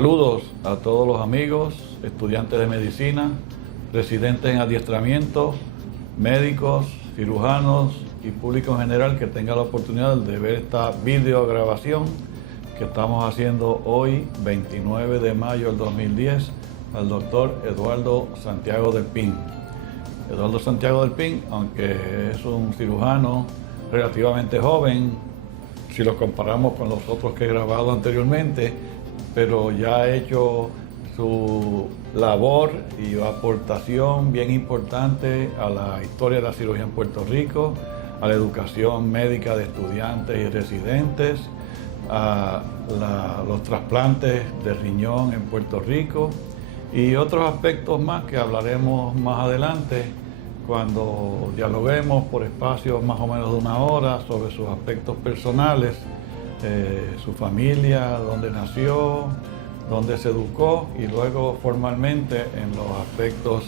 Saludos a todos los amigos, estudiantes de medicina, residentes en adiestramiento, médicos, cirujanos y público en general que tenga la oportunidad de ver esta videograbación que estamos haciendo hoy, 29 de mayo del 2010, al doctor Eduardo Santiago del Pin. Eduardo Santiago del Pin, aunque es un cirujano relativamente joven, si lo comparamos con los otros que he grabado anteriormente, pero ya ha hecho su labor y aportación bien importante a la historia de la cirugía en Puerto Rico, a la educación médica de estudiantes y residentes, a los trasplantes de riñón en Puerto Rico y otros aspectos más que hablaremos más adelante cuando dialoguemos por espacios más o menos de una hora sobre sus aspectos personales, su familia, dónde nació, dónde se educó y luego formalmente en los aspectos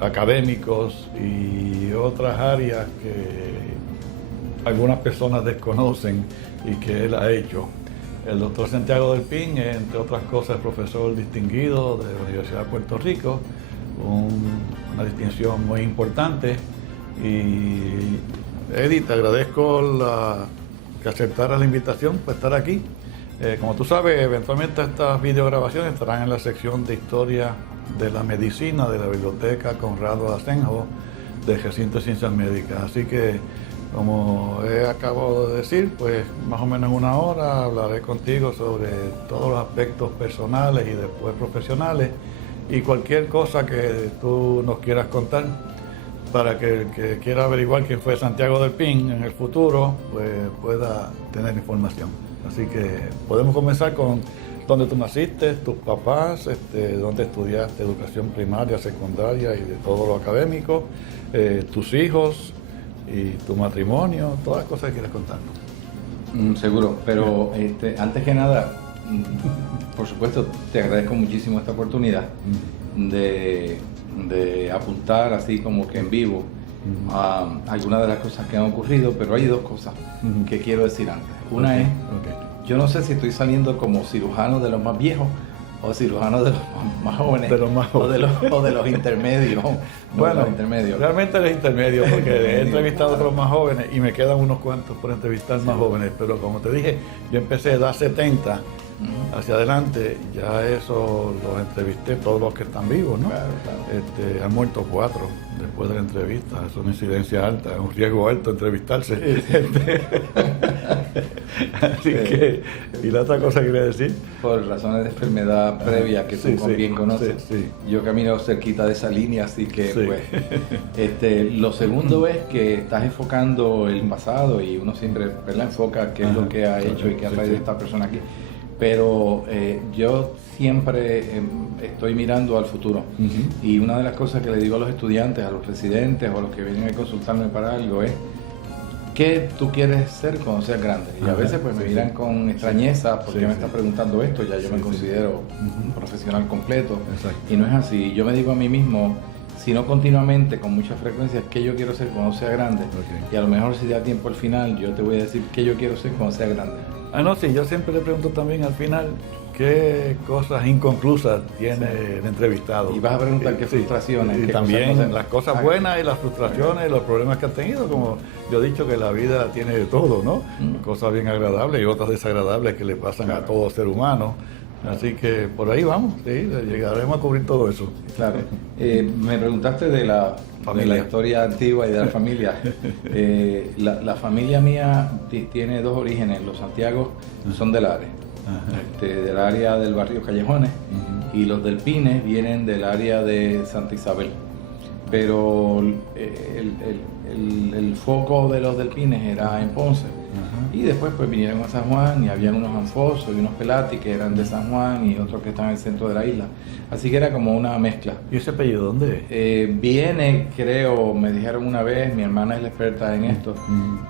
académicos y otras áreas que algunas personas desconocen y que él ha hecho. El doctor Santiago del Pin, entre otras cosas, es profesor distinguido de la Universidad de Puerto Rico, una distinción muy importante. Y Edith, te agradezco que aceptaras la invitación para estar aquí. Como tú sabes, eventualmente estas videograbaciones estarán en la sección de Historia de la Medicina de la Biblioteca Conrado Asenjo del Recinto de Ciencias Médicas. Así que, como he acabado de decir, pues más o menos en una hora hablaré contigo sobre todos los aspectos personales y después profesionales y cualquier cosa que tú nos quieras contar para que el que quiera averiguar quién fue Santiago del Pin en el futuro, pues pueda tener información. Así que podemos comenzar con dónde tú naciste, tus papás, dónde estudiaste educación primaria, secundaria y de todo lo académico, tus hijos y tu matrimonio, todas las cosas que quieras contarnos. Seguro, pero antes que nada, por supuesto, te agradezco muchísimo esta oportunidad de apuntar así como que en vivo a algunas de las cosas que han ocurrido, pero hay dos cosas que quiero decir antes. Una es, yo no sé si estoy saliendo como cirujano de los más viejos o cirujano de los más jóvenes, o de los intermedios. Bueno, los intermedios. Realmente eres intermedio porque he entrevistado a otros más jóvenes y me quedan unos cuantos por entrevistar más jóvenes, pero como te dije, yo empecé de edad 70 hacia adelante, ya eso los entrevisté, todos los que están vivos, ¿no? Claro. Han muerto 4 después de la entrevista, es una incidencia alta, es un riesgo alto entrevistarse. Así que, y la otra cosa que quería decir. Por razones de enfermedad previa que tú bien conoces, sí. Yo camino cerquita de esa línea, así que pues, lo segundo es que estás enfocando el pasado y uno siempre enfoca qué es lo que ha hecho y qué ha traído esta persona aquí. Pero yo siempre estoy mirando al futuro y una de las cosas que le digo a los estudiantes, a los residentes o a los que vienen a consultarme para algo es ¿qué tú quieres ser cuando seas grande? Y a veces pues me miran con extrañeza porque me están preguntando esto, ya yo me considero un profesional completo. Exacto. Y no es así. Yo me digo a mí mismo, sino continuamente, con mucha frecuencia, qué yo quiero ser cuando sea grande. Y a lo mejor si da tiempo al final, yo te voy a decir qué yo quiero ser cuando sea grande. No, sí, yo siempre le pregunto también al final qué cosas inconclusas tiene el entrevistado. Y vas a preguntar qué frustraciones. Y qué también cosas las cosas buenas y las frustraciones y los problemas que han tenido, como yo he dicho que la vida tiene de todo, ¿no? Cosas bien agradables y otras desagradables que le pasan a todo ser humano. Así que por ahí vamos, sí, llegaremos a cubrir todo eso. Claro. Me preguntaste de la historia antigua y de la familia. La familia mía tiene dos orígenes. Los Santiagos son del área. Del área del barrio Callejones y los del Pines vienen del área de Santa Isabel. Pero el foco de los del Pines era en Ponce. Y después pues vinieron a San Juan y habían unos Anfosos y unos Pelati que eran de San Juan y otros que están en el centro de la isla. Así que era como una mezcla. ¿Y ese apellido dónde es? Viene, creo, me dijeron una vez, mi hermana es la experta en esto,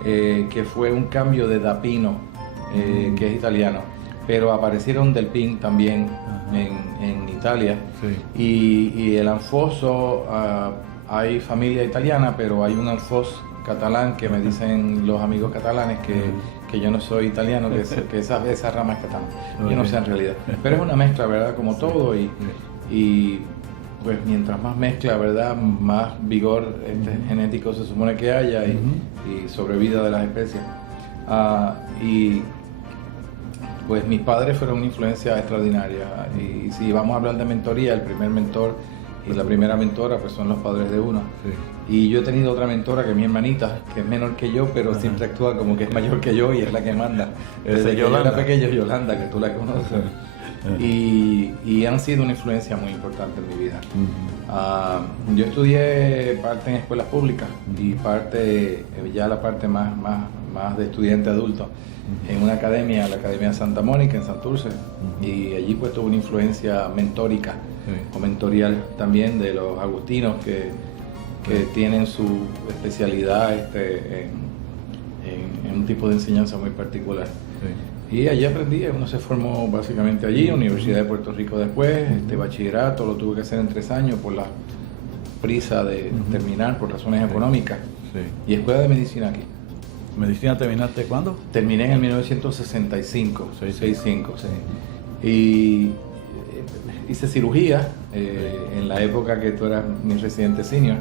que fue un cambio de Dapino, que es italiano. pero aparecieron del PIN también en Italia. Sí. Y el anfoso, hay familia italiana, pero hay un anfos catalán que me dicen los amigos catalanes que yo no soy italiano, que esa rama es catalana. Yo no sé en realidad. Pero es una mezcla, ¿verdad? Como todo. Y pues mientras más mezcla, ¿verdad? Más vigor genético se supone que haya y sobrevida de las especies. Y pues mis padres fueron una influencia extraordinaria. Y si vamos a hablar de mentoría, el primer mentor y la primera mentora pues son los padres de uno. Sí. Y yo he tenido otra mentora que es mi hermanita, que es menor que yo, pero siempre actúa como que es mayor que yo y es la que manda. Desde que yo era pequeño, Yolanda, que tú la conoces. Y han sido una influencia muy importante en mi vida. Yo estudié parte en escuelas públicas y parte, ya la parte más de estudiante adulto, en una academia, la Academia Santa Mónica en Santurce, y allí pues tuve una influencia mentórica o mentorial también de los agustinos que tienen su especialidad en un tipo de enseñanza muy particular. Y allí aprendí, uno se formó básicamente allí, Universidad de Puerto Rico después, bachillerato lo tuve que hacer en 3 años por la prisa de terminar por razones económicas, y escuela de medicina aquí. ¿Medicina terminaste cuándo? Terminé en el 1965, 65. Y hice cirugía en la época que tú eras mi residente senior,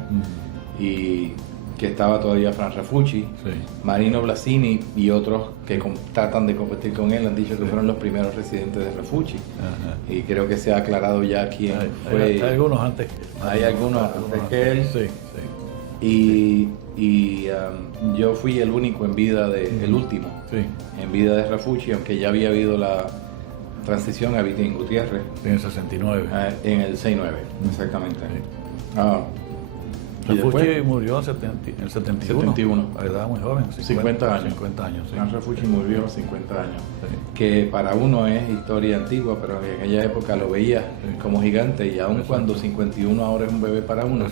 y que estaba todavía Fran Refucci, Marino Blasini y otros que tratan de competir con él han dicho que fueron los primeros residentes de Refucci. Y creo que se ha aclarado ya quién fue. Hay algunos antes. Hay algunos antes que él. Y yo fui el único en vida, el último en vida de Refucci, aunque ya había habido la transición a Vitín Gutiérrez. En el 69. En el 69, exactamente. Refucci murió en el 71. A edad muy joven, 50 años. 50 años, sí. Refucci murió a los 50 años. Que para uno es historia antigua, pero en aquella época lo veía como gigante, y aun cuando 51 ahora es un bebé para uno,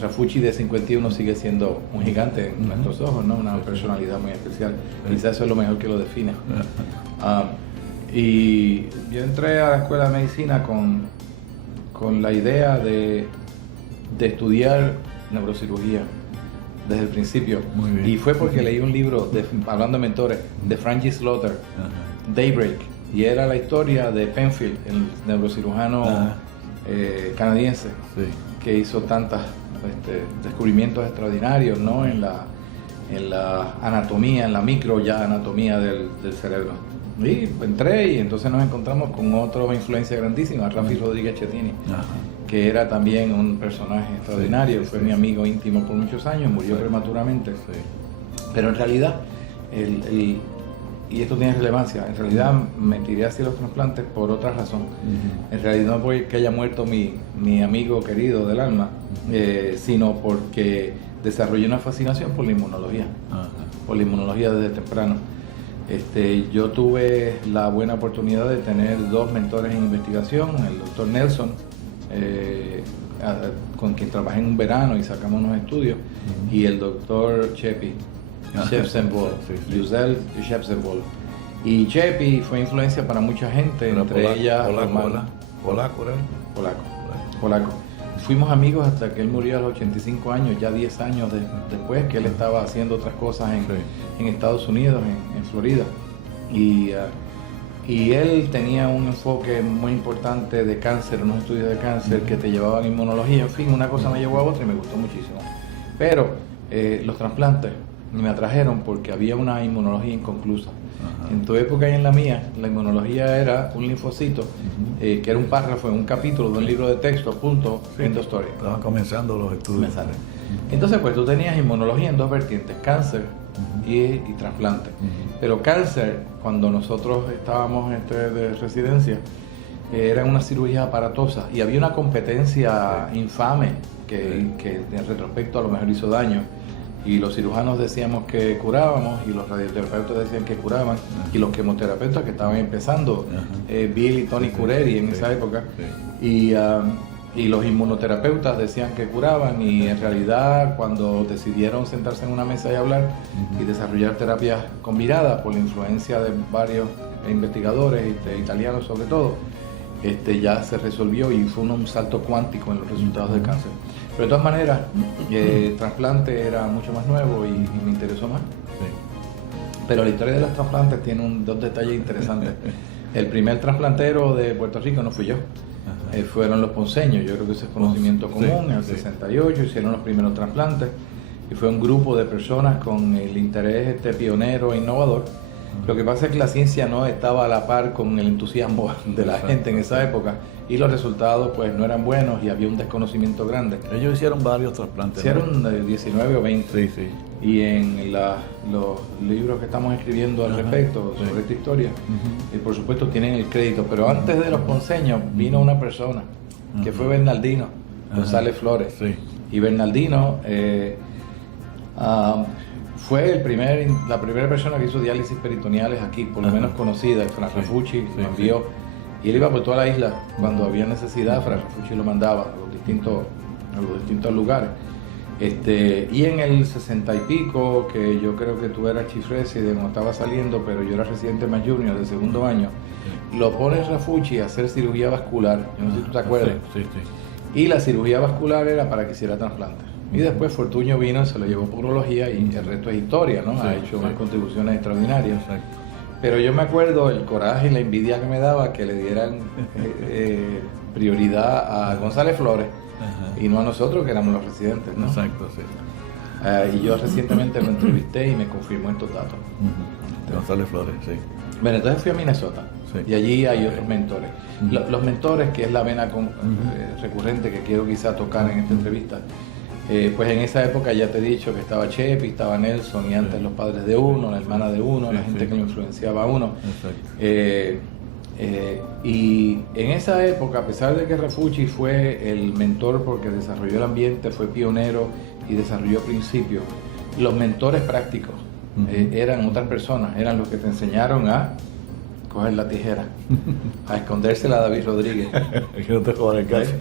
Refucci de 51 sigue siendo un gigante en nuestros ojos, ¿no? Una personalidad muy especial. Quizás eso es lo mejor que lo define. Y yo entré a la escuela de medicina con la idea de estudiar neurocirugía desde el principio. Y fue porque leí un libro, hablando de mentores, de Francis Slaughter, Daybreak, y era la historia de Penfield, el neurocirujano canadiense, que hizo tantos descubrimientos extraordinarios, ¿no? en la anatomía, en la micro ya anatomía del cerebro. Y entré, y entonces nos encontramos con otra influencia grandísima, Rafi Rodríguez Chetini, que era también un personaje extraordinario. Fue mi amigo íntimo por muchos años, murió prematuramente. Pero en realidad, y esto tiene relevancia, en realidad me tiré hacia los trasplantes por otra razón. En realidad no porque haya muerto mi amigo querido del alma, sino porque desarrollé una fascinación por la inmunología, desde temprano. Yo tuve la buena oportunidad de tener 2 mentores en investigación, el doctor Nelson, con quien trabajé en un verano y sacamos unos estudios, y el doctor Chepi, Yuzel Shepsenbol. Y Chepi fue influencia para mucha gente, entre ellas polaco. Fuimos amigos hasta que él murió a los 85 años, ya 10 años después, que él estaba haciendo otras cosas en Estados Unidos, en Florida. Y él tenía un enfoque muy importante de cáncer, unos estudios de cáncer que te llevaban a inmunología. En fin, una cosa me llevó a otra y me gustó muchísimo. Pero los trasplantes me atrajeron porque había una inmunología inconclusa. En tu época y en la mía, la inmunología era un linfocito, que era un párrafo en un capítulo de un libro de texto, punto, end of story. Estaban comenzando los estudios. Entonces, pues tú tenías inmunología en 2 vertientes, cáncer y trasplante. Pero cáncer, cuando nosotros estábamos de residencia, era una cirugía aparatosa y había una competencia infame que en retrospecto a lo mejor hizo daño. Y los cirujanos decíamos que curábamos, y los radioterapeutas decían que curaban, y los quimioterapeutas que estaban empezando, Bill y Tony Cureri en esa época. Y y los inmunoterapeutas decían que curaban, y en realidad cuando decidieron sentarse en una mesa y hablar y desarrollar terapias combinadas por la influencia de varios investigadores italianos sobre todo, ya se resolvió y fue un salto cuántico en los resultados del cáncer. Pero de todas maneras, el trasplante era mucho más nuevo y me interesó más. Sí. Pero la historia de los trasplantes tiene dos detalles interesantes. El primer trasplantero de Puerto Rico no fui yo, fueron los ponceños. Yo creo que ese es conocimiento común. En el 68 hicieron los primeros trasplantes y fue un grupo de personas con el interés pionero e innovador. Lo que pasa es que la ciencia no estaba a la par con el entusiasmo de la gente en esa época, y los resultados pues no eran buenos y había un desconocimiento grande. Ellos hicieron varios trasplantes. Hicieron 19 o 20. Sí, sí. Y en los libros que estamos escribiendo al respecto sobre esta historia, y por supuesto tienen el crédito. Pero antes de los ponceños vino una persona que fue Bernardino González Flores. Sí. Y Bernardino fue la primera persona que hizo diálisis peritoneales aquí, por lo menos conocida. Fra Refucci lo envió, y él iba por toda la isla cuando había necesidad. Fra Refucci lo mandaba a los distintos lugares. Y en el 60 y pico, que yo creo que tú eras chief resident o estaba saliendo, pero yo era residente más junior de segundo año, lo pone Refucci a hacer cirugía vascular. Yo no sé si tú te acuerdas. Sí. Y la cirugía vascular era para que hiciera trasplante. Y después Fortuño vino y se lo llevó por urología, y el resto es historia, ¿no? Ha hecho unas contribuciones extraordinarias. Exacto. Pero yo me acuerdo el coraje y la envidia que me daba que le dieran prioridad a González Flores y no a nosotros, que éramos los residentes, ¿no? Exacto, sí. Y yo recientemente lo entrevisté y me confirmó estos datos. González Flores, sí. Bueno, entonces fui a Minnesota, y allí hay otros mentores. Los mentores, que es la vena recurrente que quiero quizá tocar en esta entrevista, pues en esa época ya te he dicho que estaba Chepi, estaba Nelson, y antes los padres de uno, la hermana de uno, la gente que lo influenciaba a uno. Y en esa época, a pesar de que Refucci fue el mentor porque desarrolló el ambiente, fue pionero y desarrolló principios, los mentores prácticos eran otras personas, eran los que te enseñaron a coger la tijera, a escondérsela a David Rodríguez. Que no te jodan el caso.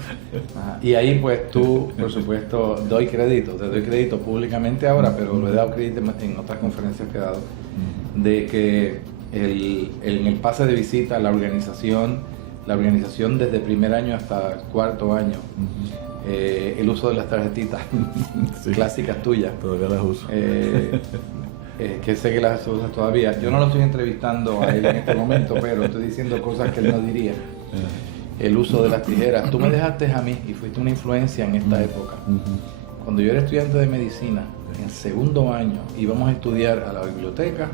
Y ahí pues tú, por supuesto, te doy crédito públicamente ahora, pero lo he dado crédito en otras conferencias que he dado, de que en el pase de visita, la organización desde primer año hasta cuarto año, el uso de las tarjetitas clásicas tuyas. Todavía las uso. Que sé que las usas todavía. Yo no lo estoy entrevistando a él en este momento, pero estoy diciendo cosas que él no diría. El uso de las tijeras. Tú me dejaste a mí y fuiste una influencia en esta época. Cuando yo era estudiante de medicina, en segundo año, íbamos a estudiar a la biblioteca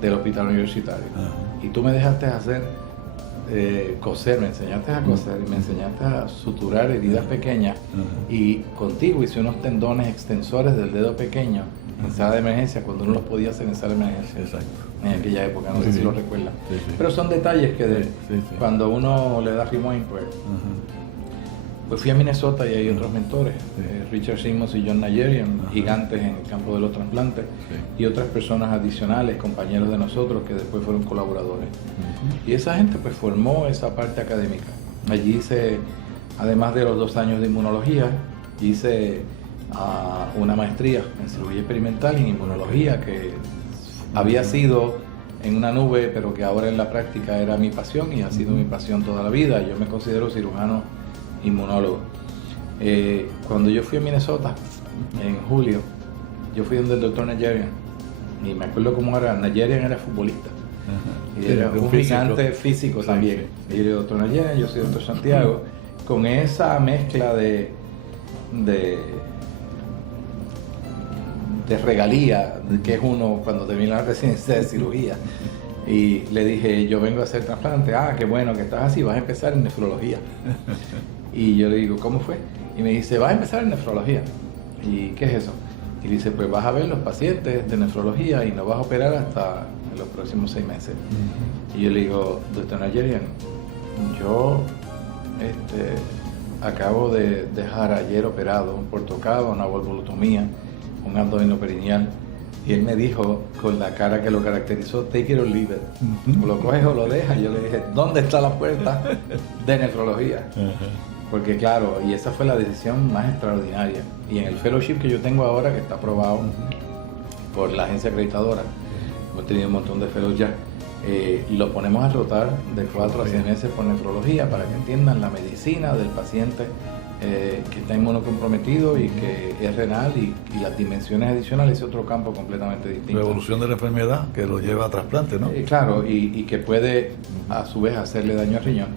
del hospital universitario. Y tú me dejaste hacer coser, me enseñaste a coser y me enseñaste a suturar heridas pequeñas. Y contigo hice unos tendones extensores del dedo pequeño en sala de emergencia, cuando uno los podía hacer en sala de emergencia. Exacto. En aquella época, no sé si lo recuerdan. Pero son detalles que cuando uno le da rimón, pues fui a Minnesota y hay otros mentores, Richard Simmons y John Nayerian, gigantes en el campo de los trasplantes, y otras personas adicionales, compañeros de nosotros que después fueron colaboradores. Y esa gente pues formó esa parte académica. Allí hice, además de los 2 años de inmunología, hice una maestría en cirugía experimental y en inmunología, que había sido en una nube, pero que ahora en la práctica era mi pasión y ha sido mi pasión toda la vida. Yo me considero cirujano inmunólogo. Cuando yo fui a Minnesota en julio, yo fui donde el doctor Nayerian, y me acuerdo cómo era. Nayerian era futbolista y era un gigante físico también. Y yo digo, doctor Nayerian, yo soy doctor Santiago, con esa mezcla de regalía que es uno cuando termina la residencia de cirugía. Y le dije, yo vengo a hacer trasplante. Qué bueno que estás así, vas a empezar en nefrología. Y yo le digo, ¿cómo fue? Y me dice, vas a empezar en nefrología. ¿Y qué es eso? Y dice, pues vas a ver los pacientes de nefrología y no vas a operar hasta en los próximos 6 meses. Y yo le digo, doctor Nayerian, yo acabo de dejar ayer operado un portocado, una valvulotomía, un abdominoperineal, y él me dijo con la cara que lo caracterizó, take it or leave it, o lo coges o lo dejas. Yo le dije, ¿dónde está la puerta de nefrología? porque claro, y esa fue la decisión más extraordinaria. Y en el fellowship que yo tengo ahora, que está aprobado por la agencia acreditadora, hemos tenido un montón de fellows ya, lo ponemos a rotar de 4 a 6 meses por nefrología para que entiendan la medicina del paciente que está inmunocomprometido y que es renal y las dimensiones adicionales, es otro campo completamente distinto. La evolución de la enfermedad que lo lleva a trasplante, ¿no? Claro, y que puede a su vez hacerle daño al riñón.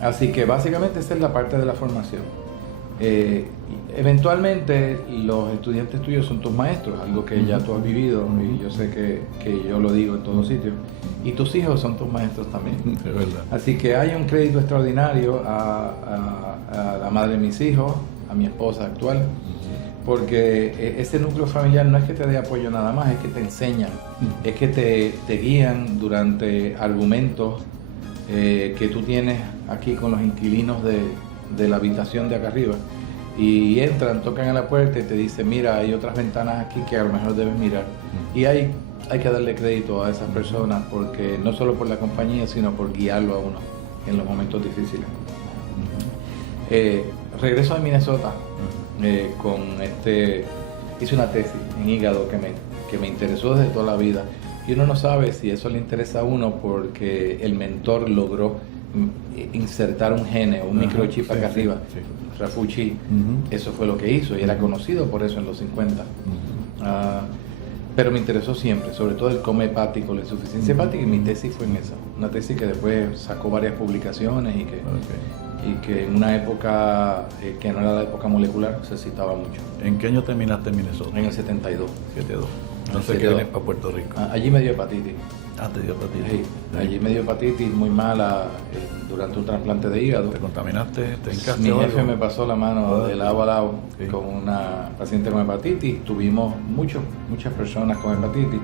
Así que básicamente esa es la parte de la formación. Eventualmente los estudiantes tuyos son tus maestros, algo que ya tú has vivido y yo sé que yo lo digo en todos sitios, y tus hijos son tus maestros también. Es verdad. Así que hay un crédito extraordinario a la madre de mis hijos, a mi esposa actual, porque ese núcleo familiar no es que te dé apoyo nada más, es que te enseñan, es que te guían durante argumentos que tú tienes aquí con los inquilinos de la habitación de acá arriba, y entran, tocan a la puerta y te dicen, mira, hay otras ventanas aquí que a lo mejor debes mirar. Y hay que darle crédito a esas personas, porque no solo por la compañía, sino por guiarlo a uno en los momentos difíciles. Regreso a Minnesota hice una tesis en hígado que me interesó desde toda la vida, y uno no sabe si eso le interesa a uno porque el mentor logró insertar un gene o un microchip acá arriba. Sí. Rafucci, eso fue lo que hizo y era conocido por eso en los 50. Pero me interesó siempre, sobre todo el coma hepático, la insuficiencia hepática, y mi tesis fue en esa. Una tesis que después sacó varias publicaciones y que en una época que no era la época molecular se citaba mucho. ¿En qué año terminaste en Minnesota? En el 72. 72. No sé qué vienes para Puerto Rico. Allí me dio hepatitis. Te dio hepatitis. Sí, allí me dio hepatitis muy mala durante un trasplante de hígado. ¿Te contaminaste? ¿Te hincaste? Mi jefe me pasó la mano de lado a lado con Sí. una paciente con hepatitis. Tuvimos muchas personas con hepatitis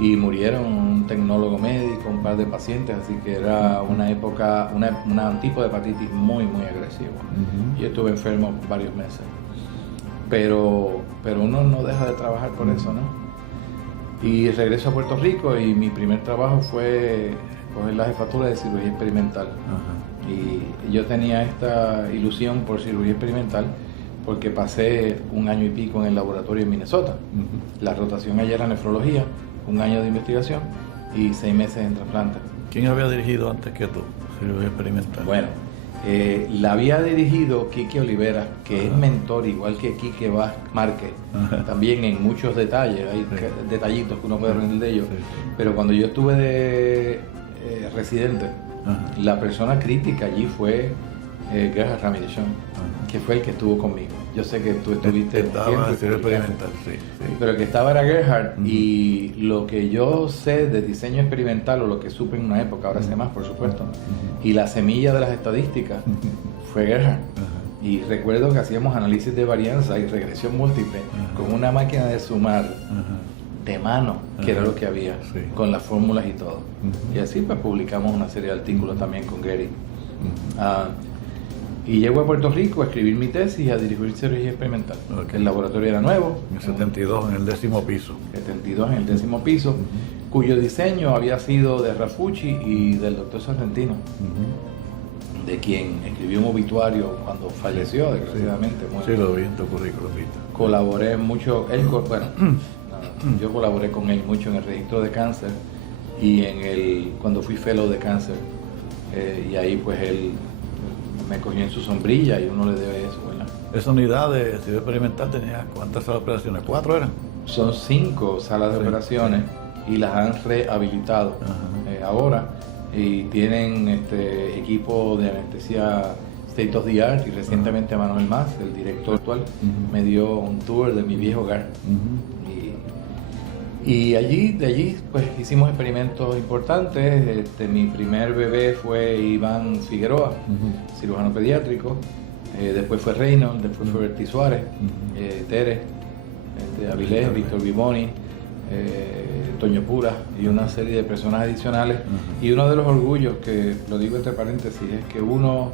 y murieron un tecnólogo médico, un par de pacientes, así que era una época, un tipo de hepatitis muy agresivo. Yo estuve enfermo varios meses. Pero uno no deja de trabajar por eso, ¿no? Y regreso a Puerto Rico y mi primer trabajo fue coger la jefatura de cirugía experimental. Y yo tenía esta ilusión por cirugía experimental porque pasé 1 año y pico en el laboratorio en Minnesota. La rotación allá era nefrología, 1 año de investigación y 6 meses en trasplante. ¿Quién había dirigido antes que tú cirugía experimental? Bueno, la había dirigido Quique Olivera, que es mentor igual que Quique Márquez, también en muchos detalles, hay detallitos que uno puede aprender de ellos, pero cuando yo estuve de residente, la persona crítica allí fue Gerhard Ramírez, que fue el que estuvo conmigo. Yo sé que tú estuviste Estaba en cirugía experimental, sí. pero el que estaba era Gerhard, y lo que yo sé de diseño experimental, o lo que supe en una época, ahora sé más por supuesto, y la semilla de las estadísticas fue Gerhard. Y recuerdo que hacíamos análisis de varianza y regresión múltiple con una máquina de sumar de mano, que era lo que había, con las fórmulas y todo. Y así pues publicamos una serie de artículos también con Gary. Y llego a Puerto Rico a escribir mi tesis y a dirigir cirugía experimental. El laboratorio era nuevo. En el 72, en el 10º piso. 72 en el 10º piso, cuyo diseño había sido de Rafucci y del doctor Sorrentino, de quien escribió un obituario cuando falleció, desgraciadamente. Sí, lo vi en tu currículum. Colaboré mucho, yo colaboré con él mucho en el registro de cáncer y cuando fui fellow de cáncer, y ahí pues él me cogió en su sombrilla y uno le debe eso, ¿verdad? Esa unidad de cirugía experimental tenía ¿cuántas salas de operaciones? ¿4 eran? Son 5 salas de operaciones y las han rehabilitado ahora, y tienen equipo de anestesia state of the art, y recientemente Manuel Mas, el director actual, me dio un tour de mi viejo hogar. Y de allí pues hicimos experimentos importantes. Mi primer bebé fue Iván Figueroa, cirujano pediátrico. Después fue Reynolds, después fue Berti Suárez, Tere, Avilés, Víctor Vivoni, Toño Pura y una serie de personas adicionales. Y uno de los orgullos, que lo digo entre paréntesis, es que uno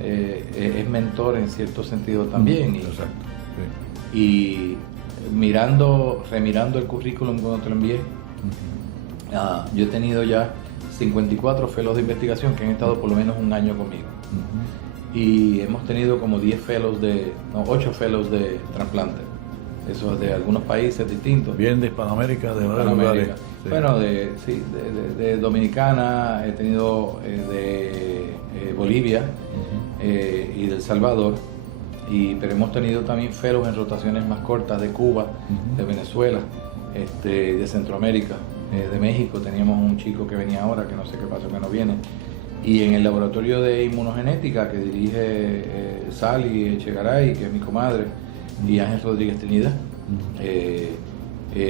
es mentor en cierto sentido también. Exacto. Y remirando el currículum cuando te lo envié, yo he tenido ya 54 fellows de investigación que han estado por lo menos 1 año conmigo. y hemos tenido como 8 fellows de trasplante. Eso es de algunos países distintos. Bien de Hispanoamérica, de varios lugares. Sí. Bueno, de Dominicana, he tenido de Bolivia y de El Salvador, pero hemos tenido también fellows en rotaciones más cortas de Cuba, de Venezuela, de Centroamérica, de México. Teníamos un chico que venía ahora, que no sé qué pasó, que no viene. Y en el laboratorio de inmunogenética que dirige Sally Echegaray, que es mi comadre, y Ángel Rodríguez Trinidad,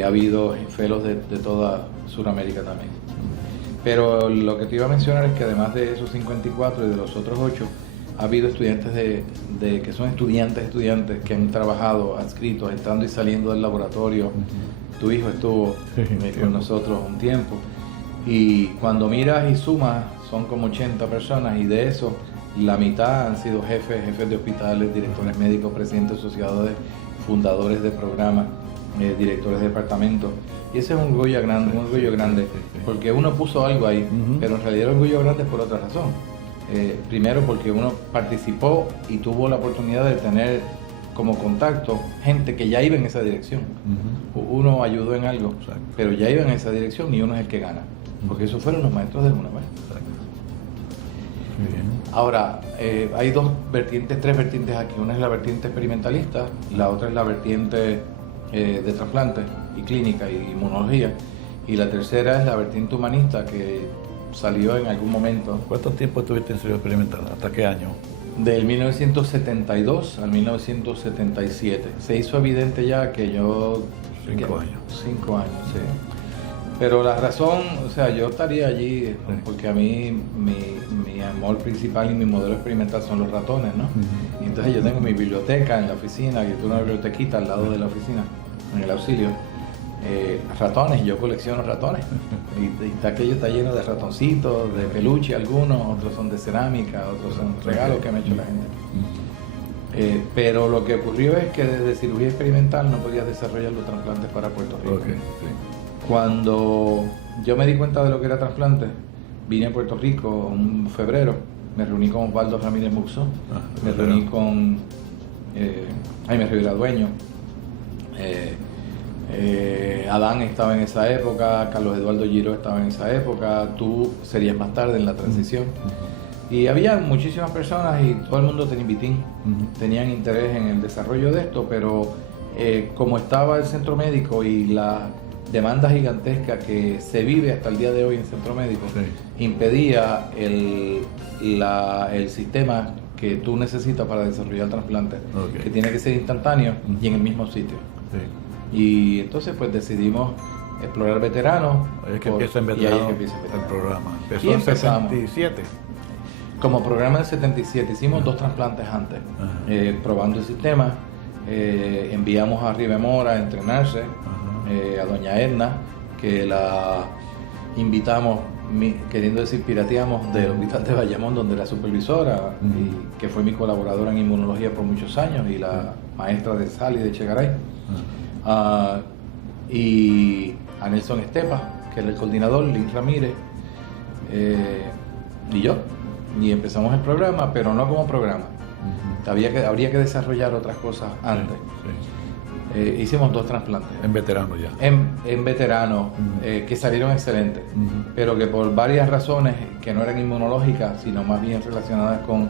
ha habido fellows de toda Sudamérica también. Pero lo que te iba a mencionar es que además de esos 54 y de los otros 8, ha habido estudiantes que son estudiantes que han trabajado adscritos, entrando y saliendo del laboratorio. Tu hijo estuvo con nosotros un tiempo. Y cuando miras y sumas, son como 80 personas, y de eso la mitad han sido jefes de hospitales, directores médicos, presidentes asociados, fundadores de programas, directores de departamentos. Y ese es un orgullo grande, porque uno puso algo ahí, pero en realidad el orgullo grande es por otra razón. Primero porque uno participó y tuvo la oportunidad de tener como contacto gente que ya iba en esa dirección. Uno ayudó en algo, pero ya iba en esa dirección, y uno es el que gana, porque esos fueron los maestros de uno. Ahora, hay tres vertientes aquí. Una es la vertiente experimentalista, la otra es la vertiente de trasplante y clínica y inmunología, y la tercera es la vertiente humanista, que salió en algún momento. ¿Cuánto tiempo estuviste en servicio experimental? ¿Hasta qué año? Del 1972 al 1977. Se hizo evidente ya que yo... 5 años. 5 años, sí. Pero la razón, o sea, yo estaría allí porque a mí mi amor principal y mi modelo experimental son los ratones, ¿no? Y entonces yo tengo mi biblioteca en la oficina, que tuve una bibliotequita al lado de la oficina, en el auxilio. Ratones, yo colecciono ratones. Y aquello está lleno de ratoncitos, de peluche algunos, otros son de cerámica, otros son regalos que me ha hecho la gente. Pero lo que ocurrió es que desde cirugía experimental no podía desarrollar los trasplantes para Puerto Rico. Cuando yo me di cuenta de lo que era trasplante, vine a Puerto Rico en febrero, me reuní con Osvaldo Ramírez Muxo, me reuní con Jaime Rivera Dueño, Adán estaba en esa época, Carlos Eduardo Giró estaba en esa época, tú serías más tarde en la transición. Y había muchísimas personas y todo el mundo tenían interés en el desarrollo de esto, pero como estaba el centro médico y la demanda gigantesca que se vive hasta el día de hoy en centro médico, impedía el sistema que tú necesitas para desarrollar trasplantes, que tiene que ser instantáneo y en el mismo sitio. Y entonces pues decidimos explorar veteranos. Es que empieza en veterano el programa. Empezó en 77. Como programa del 77 hicimos 2 trasplantes antes, probando el sistema. Enviamos a Ribemora a entrenarse, a doña Edna, que la invitamos, queriendo decir pirateamos, del hospital de Bayamón, donde era supervisora, y que fue mi colaboradora en inmunología por muchos años, y la maestra de Sally de Echegaray. Y a Nelson Estepa, que era el coordinador, Lynn Ramírez, y yo. Y empezamos el programa, pero no como programa. Habría que desarrollar otras cosas antes. Hicimos 2 trasplantes. En veteranos ya. En veteranos, que salieron excelentes, pero que por varias razones que no eran inmunológicas, sino más bien relacionadas con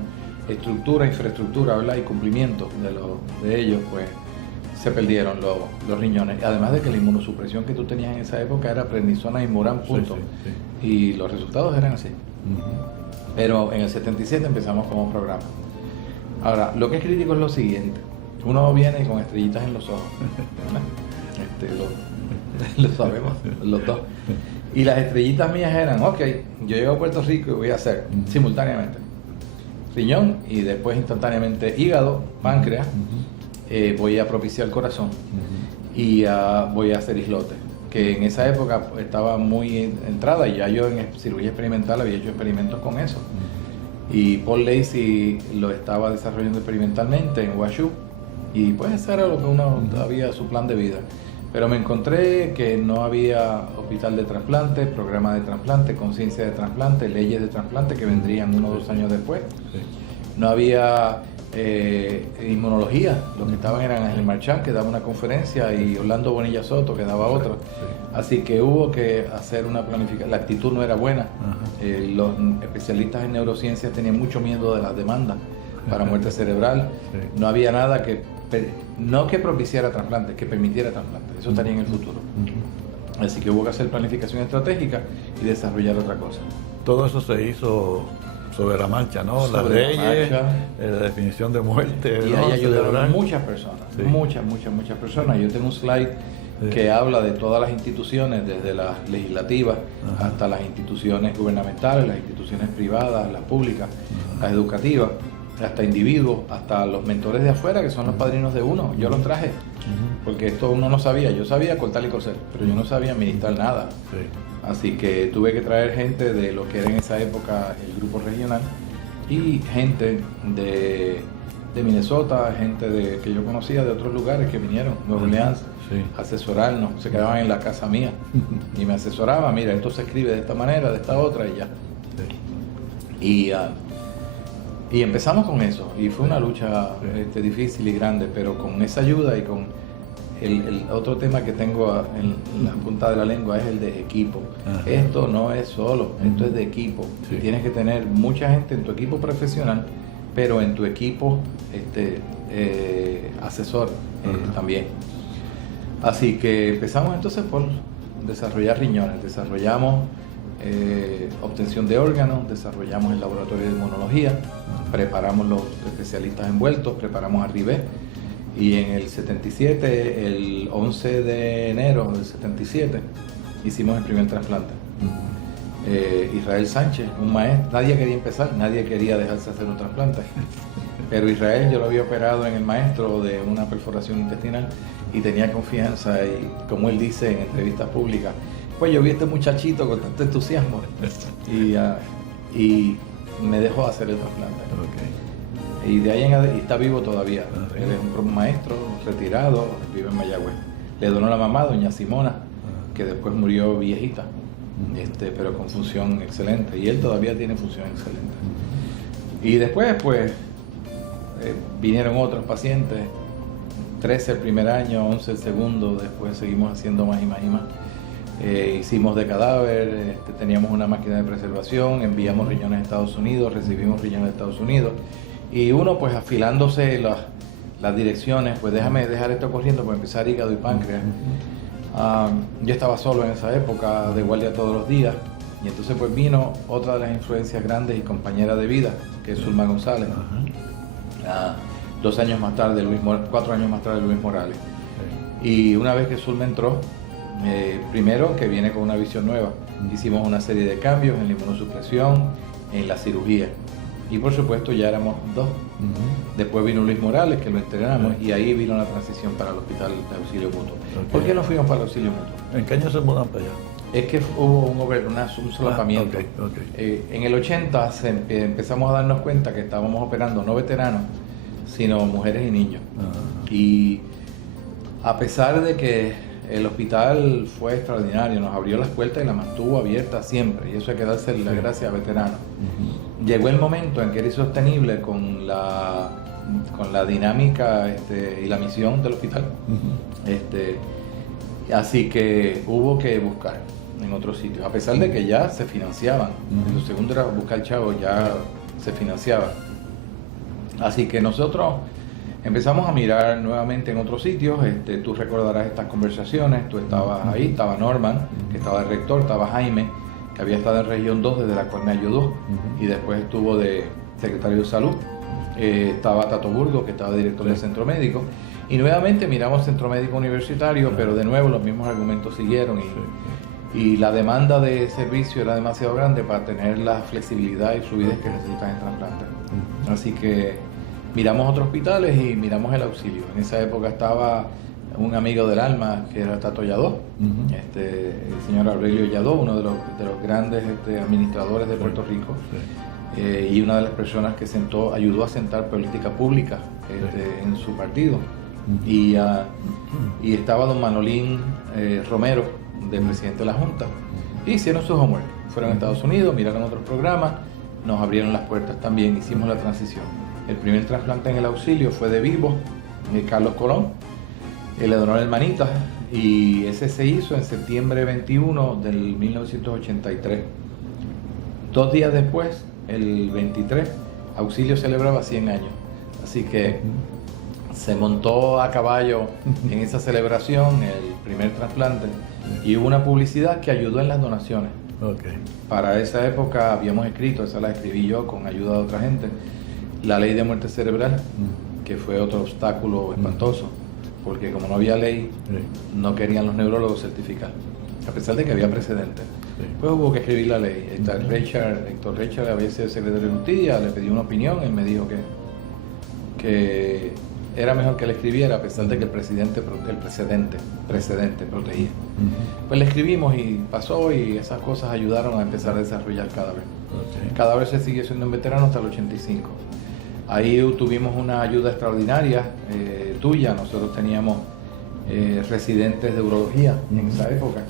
estructura, infraestructura, ¿verdad? Y cumplimiento de ellos, pues se perdieron los riñones. Además de que la inmunosupresión que tú tenías en esa época era prednisona y Moran, punto. Y los resultados eran así. Pero en el 77 empezamos como programa. Ahora, lo que es crítico es lo siguiente. Uno viene con estrellitas en los ojos. Lo sabemos, los dos. Y las estrellitas mías eran, ok, yo llego a Puerto Rico y voy a hacer simultáneamente riñón y después instantáneamente hígado, páncreas, voy a propiciar el corazón y voy a hacer islotes, que en esa época estaba muy entrada y ya yo en cirugía experimental había hecho experimentos con eso. Y Paul Lacey lo estaba desarrollando experimentalmente en WashU, y pues eso era lo que uno había, su plan de vida. Pero me encontré que no había hospital de trasplante, programa de trasplante, conciencia de trasplante, leyes de trasplante que vendrían 1 o 2 años después. no había inmunología, los que estaban eran Ángel Marchán, que daba una conferencia, y Orlando Bonilla Soto, que daba otra. Así que hubo que hacer una planificación. La actitud no era buena. Los especialistas en neurociencias tenían mucho miedo de las demandas para muerte cerebral. No había nada que, no que propiciara trasplantes, que permitiera trasplantes. Eso estaría en el futuro. Así que hubo que hacer planificación estratégica y desarrollar otra cosa. Todo eso se hizo sobre la marcha, ¿no? Las leyes, la definición de muerte. Y ahí ayudaron muchas personas, muchas personas. Yo tengo un slide que habla de todas las instituciones, desde las legislativas hasta las instituciones gubernamentales, las instituciones privadas, las públicas, las educativas, hasta individuos, hasta los mentores de afuera, que son los padrinos de uno. Yo los traje, porque esto uno no sabía. Yo sabía cortar y coser, pero yo no sabía administrar nada. Así que tuve que traer gente de lo que era en esa época el grupo regional, y gente de Minnesota, gente que yo conocía de otros lugares que vinieron, Nueva Orleans, a asesorarnos. Se quedaban en la casa mía y me asesoraban. Mira, esto se escribe de esta manera, de esta otra, y ya. Y empezamos con eso, y fue una lucha difícil y grande, pero con esa ayuda y con el otro tema que tengo en la punta de la lengua es el de equipo. Esto no es solo, esto es de equipo. Y tienes que tener mucha gente en tu equipo profesional, pero en tu equipo asesor también. Así que empezamos entonces por desarrollar riñones, desarrollamos obtención de órganos, desarrollamos el laboratorio de inmunología, preparamos los especialistas envueltos, preparamos a Rivet, y en el 77, el 11 de enero del 77, hicimos el primer trasplante. Israel Sánchez, un maestro, nadie quería empezar, nadie quería dejarse hacer un trasplante, pero Israel, yo lo había operado en el maestro de una perforación intestinal y tenía confianza, y como él dice en entrevistas públicas, pues yo vi a este muchachito con tanto entusiasmo y me dejó hacer el trasplante. Y de ahí en adelante, y está vivo todavía. Él es un maestro retirado, vive en Mayagüez. Le donó la mamá, doña Simona, que después murió viejita, pero con función excelente. Y él todavía tiene función excelente. Y después, pues, vinieron otros pacientes, 13 el primer año, 11 el segundo, después seguimos haciendo más y más y más. Hicimos de cadáver, teníamos una máquina de preservación, enviamos riñones a Estados Unidos, recibimos riñones de Estados Unidos. Y uno, pues, afilándose las direcciones, pues déjame dejar esto corriendo para empezar hígado y páncreas. Yo estaba solo en esa época, de guardia todos los días, y entonces pues vino otra de las influencias grandes y compañera de vida, que es Zulma González. 4 años más tarde Luis Morales. Y una vez que Zulma entró, primero que viene con una visión nueva, hicimos una serie de cambios en la inmunosupresión, en la cirugía. Y por supuesto ya éramos 2. Después vino Luis Morales, que lo entrenamos, y ahí vino la transición para el hospital de auxilio mutuo. ¿Por qué no fuimos para el auxilio mutuo? ¿En qué año se mudan para allá? Es que hubo un solapamiento. En el 80 empezamos a darnos cuenta que estábamos operando no veteranos, sino mujeres y niños. Y a pesar de que el hospital fue extraordinario, nos abrió las puertas y las mantuvo abiertas siempre, y eso hay que darse la gracia a veteranos. Llegó el momento en que era insostenible con la dinámica y la misión del hospital. Así que hubo que buscar en otros sitios, a pesar de que ya se financiaban. Lo segundo era buscar chavos, ya se financiaba. Así que nosotros empezamos a mirar nuevamente en otros sitios. Tú recordarás estas conversaciones, tú estabas ahí, estaba Norman, que estaba el rector, estaba Jaime, que había estado en Región 2, desde la cual me ayudó, y después estuvo de secretario de Salud. Estaba Tato Burgo, que estaba director del Centro Médico, y nuevamente miramos Centro Médico Universitario, pero de nuevo los mismos argumentos siguieron, y la demanda de servicio era demasiado grande para tener la flexibilidad y fluidez que necesitan en trasplante. Así que miramos otros hospitales y miramos el auxilio. En esa época estaba un amigo del alma, que era Tato Yadó, el señor Aurelio Yadó, uno de los grandes administradores de Puerto Rico, y una de las personas que ayudó a sentar política pública en su partido. Y estaba don Manolín Romero, de presidente de la Junta, y hicieron su homework. Fueron a Estados Unidos, miraron otros programas, nos abrieron las puertas también, hicimos la transición. El primer trasplante en el auxilio fue de vivo, de Carlos Colón. Él le donó la hermanita y ese se hizo en septiembre 21 del 1983. 2 días después, el 23, Auxilio celebraba 100 años. Así que se montó a caballo en esa celebración, el primer trasplante, y hubo una publicidad que ayudó en las donaciones. Okay. Para esa época habíamos escrito, esa la escribí yo con ayuda de otra gente, la ley de muerte cerebral, que fue otro obstáculo espantoso, porque como no había ley, no querían los neurólogos certificar, a pesar de que había precedentes. Pues hubo que escribir la ley. Héctor Richard había sido secretario de Justicia, le pedí una opinión, él me dijo que era mejor que le escribiera, a pesar de que el precedente protegía. Pues le escribimos y pasó, y esas cosas ayudaron a empezar a desarrollar cada vez. Cada vez se siguió siendo un veterano hasta el 85. Ahí tuvimos una ayuda extraordinaria tuya. Nosotros teníamos residentes de urología en esa época,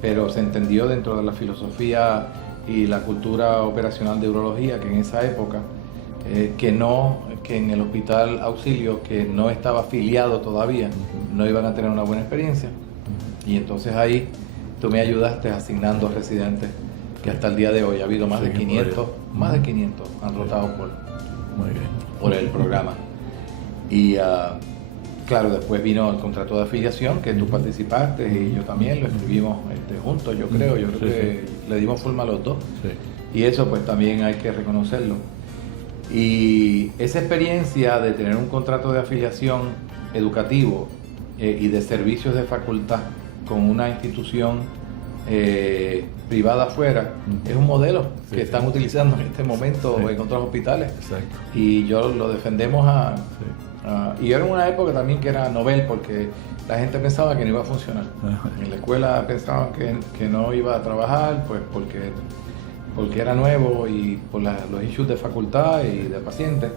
pero se entendió dentro de la filosofía y la cultura operacional de urología que en esa época que en el hospital Auxilio, que no estaba afiliado todavía, no iban a tener una buena experiencia. Y entonces ahí tú me ayudaste asignando residentes, que hasta el día de hoy ha habido más de 500 han rotado por el programa. Y claro, después vino el contrato de afiliación, que tú participaste y yo también, lo escribimos juntos, yo creo que le dimos forma a los dos. Y eso pues también hay que reconocerlo. Y esa experiencia de tener un contrato de afiliación educativo y de servicios de facultad con una institución privada afuera es un modelo que están utilizando en este momento en otros hospitales. Y yo lo defendemos y era una época también que era novel, porque la gente pensaba que no iba a funcionar. En la escuela pensaban que no iba a trabajar, pues porque era nuevo, y por los issues de facultad y de pacientes,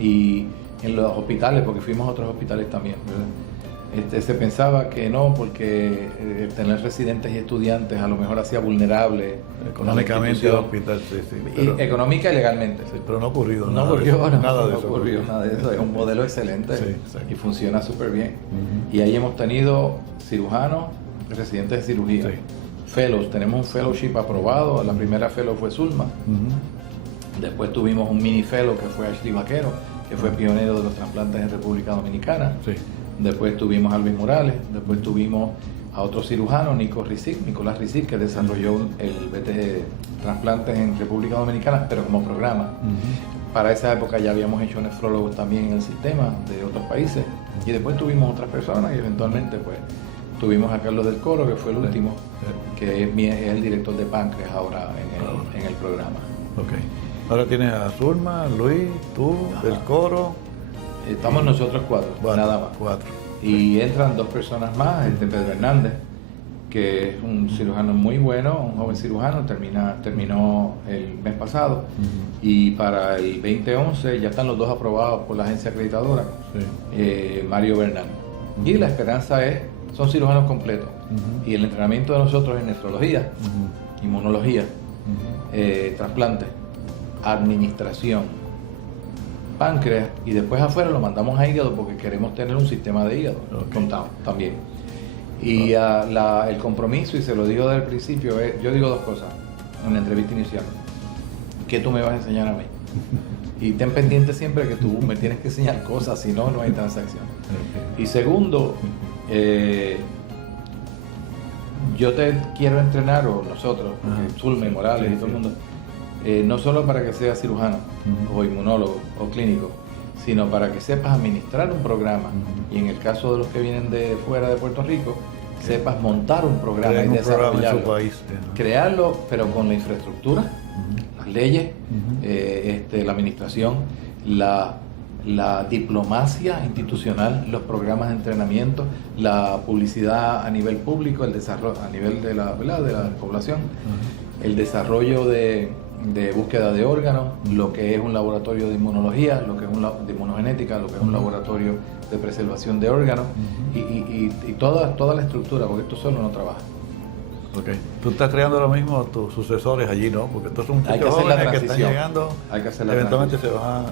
y en los hospitales, porque fuimos a otros hospitales también, ¿verdad? Se pensaba que no, porque tener residentes y estudiantes a lo mejor hacía vulnerable económicamente al hospital, pero, económica y legalmente. Pero no ha ocurrido nada de eso. Es un modelo excelente y funciona súper bien. Y ahí hemos tenido cirujanos, residentes de cirugía. Fellows, tenemos un fellowship aprobado. La primera fellow fue Zulma. Después tuvimos un mini fellow que fue Ashley Vaquero, que fue pionero de los trasplantes en República Dominicana. Después tuvimos a Luis Morales. Después tuvimos a otro cirujano, Nicolás Rizik, que desarrolló el BT trasplantes en República Dominicana, pero como programa. Para esa época ya habíamos hecho nefrólogos también en el sistema de otros países. Y después tuvimos otras personas, y eventualmente pues tuvimos a Carlos del Coro, que fue el último, que es el director de páncreas ahora en el programa. Ahora tienes a Zulma, Luis, tú, del Coro. Estamos nosotros 4, nada más. 4. Y entran 2 personas más, Pedro Hernández, que es un cirujano muy bueno, un joven cirujano, terminó el mes pasado, y para el 2011 ya están los 2 aprobados por la agencia acreditadora, Mario Bernal. Y la esperanza son cirujanos completos, y el entrenamiento de nosotros es nefrología, inmunología, trasplante, administración, páncreas, y después afuera lo mandamos a hígado, porque queremos tener un sistema de hígado contado también. Y el compromiso, y se lo digo desde el principio, yo digo 2 cosas en la entrevista inicial: ¿qué tú me vas a enseñar a mí? Y ten pendiente siempre que tú me tienes que enseñar cosas, si no, no hay transacción. Y segundo, yo te quiero entrenar, o nosotros, Zulma y Morales y todo el mundo, no solo para que seas cirujano o inmunólogo o clínico, sino para que sepas administrar un programa, y en el caso de los que vienen de fuera de Puerto Rico, sepas montar un programa y desarrollarlo, crearlo, pero con la infraestructura, las leyes, la administración, la diplomacia institucional, los programas de entrenamiento, la publicidad a nivel público, el desarrollo a nivel de la población, el desarrollo de búsqueda de órganos, lo que es un laboratorio de inmunología, lo que es de inmunogenética, lo que es un laboratorio de preservación de órganos, y toda la estructura, porque esto solo no trabaja. Okay. Tú estás creando lo mismo tus sucesores allí, ¿no? Porque estos son muchachos jóvenes que están llegando, hay que hacer la eventualmente se van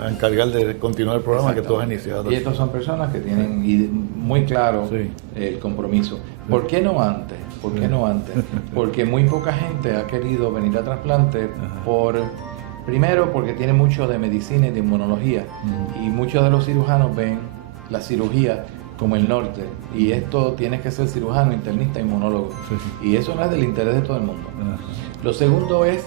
a encargar de continuar el programa que tú has iniciado. Y estos son personas que tienen muy claro el compromiso. ¿Por qué no antes? ¿Por qué no antes? Porque muy poca gente ha querido venir a trasplante primero porque tiene mucho de medicina y de inmunología, y muchos de los cirujanos ven la cirugía como el norte, y esto tienes que ser cirujano, internista, inmunólogo, y eso no es del interés de todo el mundo. Lo segundo es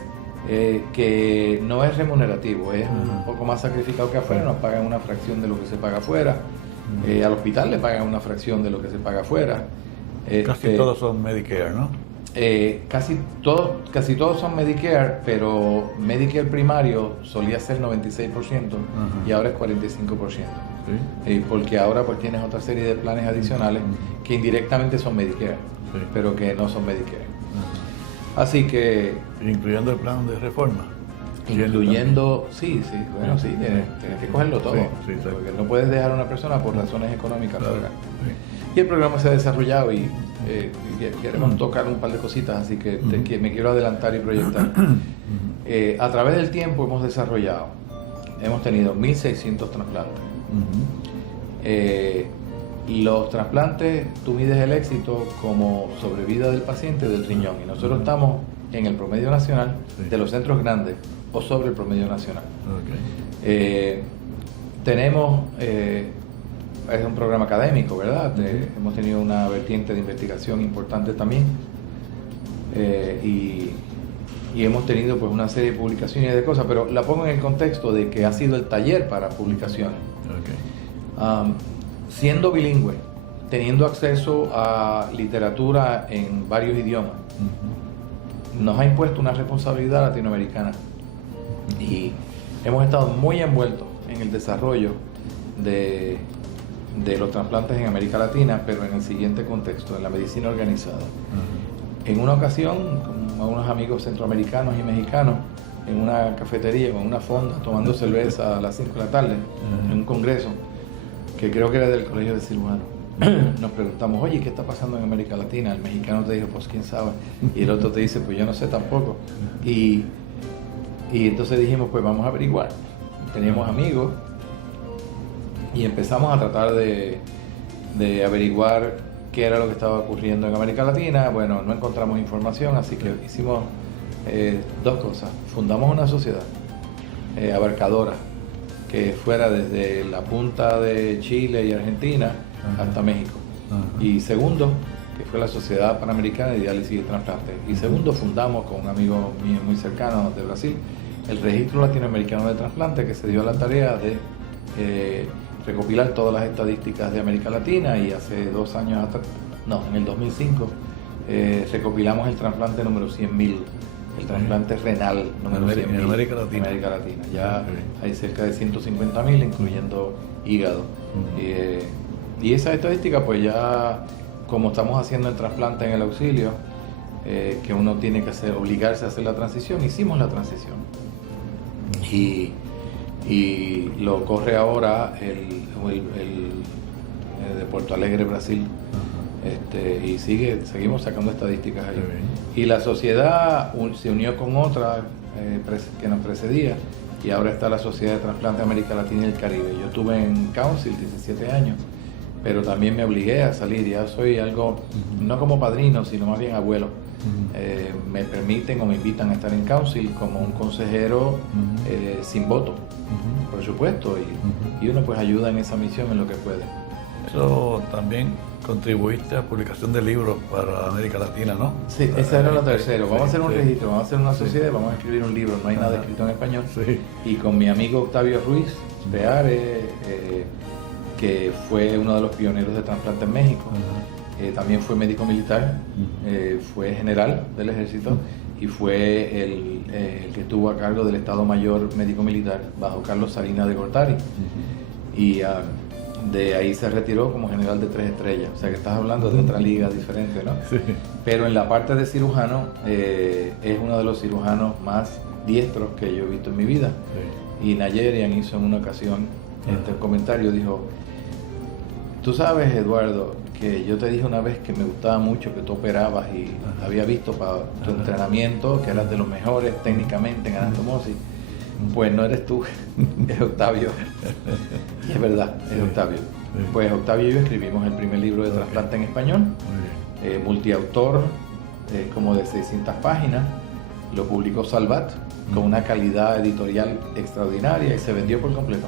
que no es remunerativo, es un poco más sacrificado que afuera, nos pagan una fracción de lo que se paga afuera, al hospital le pagan una fracción de lo que se paga afuera. Casi todos son Medicare, ¿no? Casi todos son Medicare, pero Medicare primario solía ser 96% y ahora es 45%. Porque ahora pues tienes otra serie de planes adicionales que indirectamente son Medicare, pero que no son Medicare. Así que... Incluyendo el plan de reforma. Incluyendo, tienes que cogerlo todo, porque no puedes dejar a una persona por razones económicas fuera. Y el programa se ha desarrollado y queremos tocar un par de cositas, así que me quiero adelantar y proyectar. A través del tiempo hemos tenido 1.600 trasplantes. Los trasplantes, tú mides el éxito como sobrevida del paciente del riñón, y nosotros estamos en el promedio nacional de los centros grandes o sobre el promedio nacional. Tenemos, es un programa académico, ¿verdad? Hemos tenido una vertiente de investigación importante también, y hemos tenido pues una serie de publicaciones y de cosas, pero la pongo en el contexto de que ha sido el taller para publicaciones. Siendo bilingüe, teniendo acceso a literatura en varios idiomas, nos ha impuesto una responsabilidad latinoamericana, y hemos estado muy envueltos en el desarrollo de los trasplantes en América Latina, pero en el siguiente contexto, en la medicina organizada. En una ocasión, con unos amigos centroamericanos y mexicanos, en una cafetería con una fonda, tomando cerveza a las 5 de la tarde, en un congreso, que creo que era del Colegio de Cirujanos, nos preguntamos, oye, ¿qué está pasando en América Latina? El mexicano te dijo, pues quién sabe, y el otro te dice, pues yo no sé tampoco. Y entonces dijimos, pues vamos a averiguar. Teníamos amigos y empezamos a tratar de averiguar qué era lo que estaba ocurriendo en América Latina. Bueno, no encontramos información, así que hicimos dos cosas. Fundamos una sociedad abarcadora que fuera desde la punta de Chile y Argentina hasta México. Y segundo, que fue la Sociedad Panamericana de Diálisis y Trasplante. Y segundo, fundamos con un amigo mío muy cercano de Brasil el Registro Latinoamericano de Trasplante, que se dio a la tarea de recopilar todas las estadísticas de América Latina, y hace 2 años atrás, en el 2005, recopilamos el trasplante número 100.000, el trasplante renal número 100.000 en América Latina. Ya hay cerca de 150.000, incluyendo hígado. Y esa estadística, pues ya, como estamos haciendo el trasplante en el auxilio, que uno tiene que obligarse a hacer la transición, hicimos la transición. Y lo corre ahora el de Porto Alegre, Brasil, y seguimos sacando estadísticas ahí. Y la sociedad se unió con otra que nos precedía, y ahora está la Sociedad de Trasplante de América Latina y el Caribe. Yo estuve en Council 17 años, pero también me obligué a salir. Ya soy algo, no como padrino, sino más bien abuelo. Me permiten o me invitan a estar en Council como un consejero sin voto, por supuesto, y uno pues ayuda en esa misión en lo que puede. Eso también contribuiste a publicación de libros para América Latina, ¿no? Sí, ese era lo tercero. Vamos a hacer un registro, vamos a hacer una sociedad, vamos a escribir un libro. No hay nada escrito en español. Y con mi amigo Octavio Ruiz Beare, que fue uno de los pioneros de trasplante en México, también fue médico militar, fue general del ejército, y fue el que estuvo a cargo del Estado Mayor Médico Militar bajo Carlos Salinas de Gortari. Y de ahí se retiró como general de 3 estrellas. O sea que estás hablando de otra liga diferente, ¿no? Pero en la parte de cirujano, es uno de los cirujanos más diestros que yo he visto en mi vida. Y Nayerian hizo en una ocasión este comentario, dijo: Tú sabes, Eduardo, que yo te dije una vez que me gustaba mucho que tú operabas y había visto para tu entrenamiento que eras de los mejores técnicamente en anastomosis. Pues no eres tú, es Octavio. Y es verdad, es Octavio. Pues Octavio y yo escribimos el primer libro de trasplante en español, multiautor, como de 600 páginas. Lo publicó Salvat con una calidad editorial extraordinaria y se vendió por completo.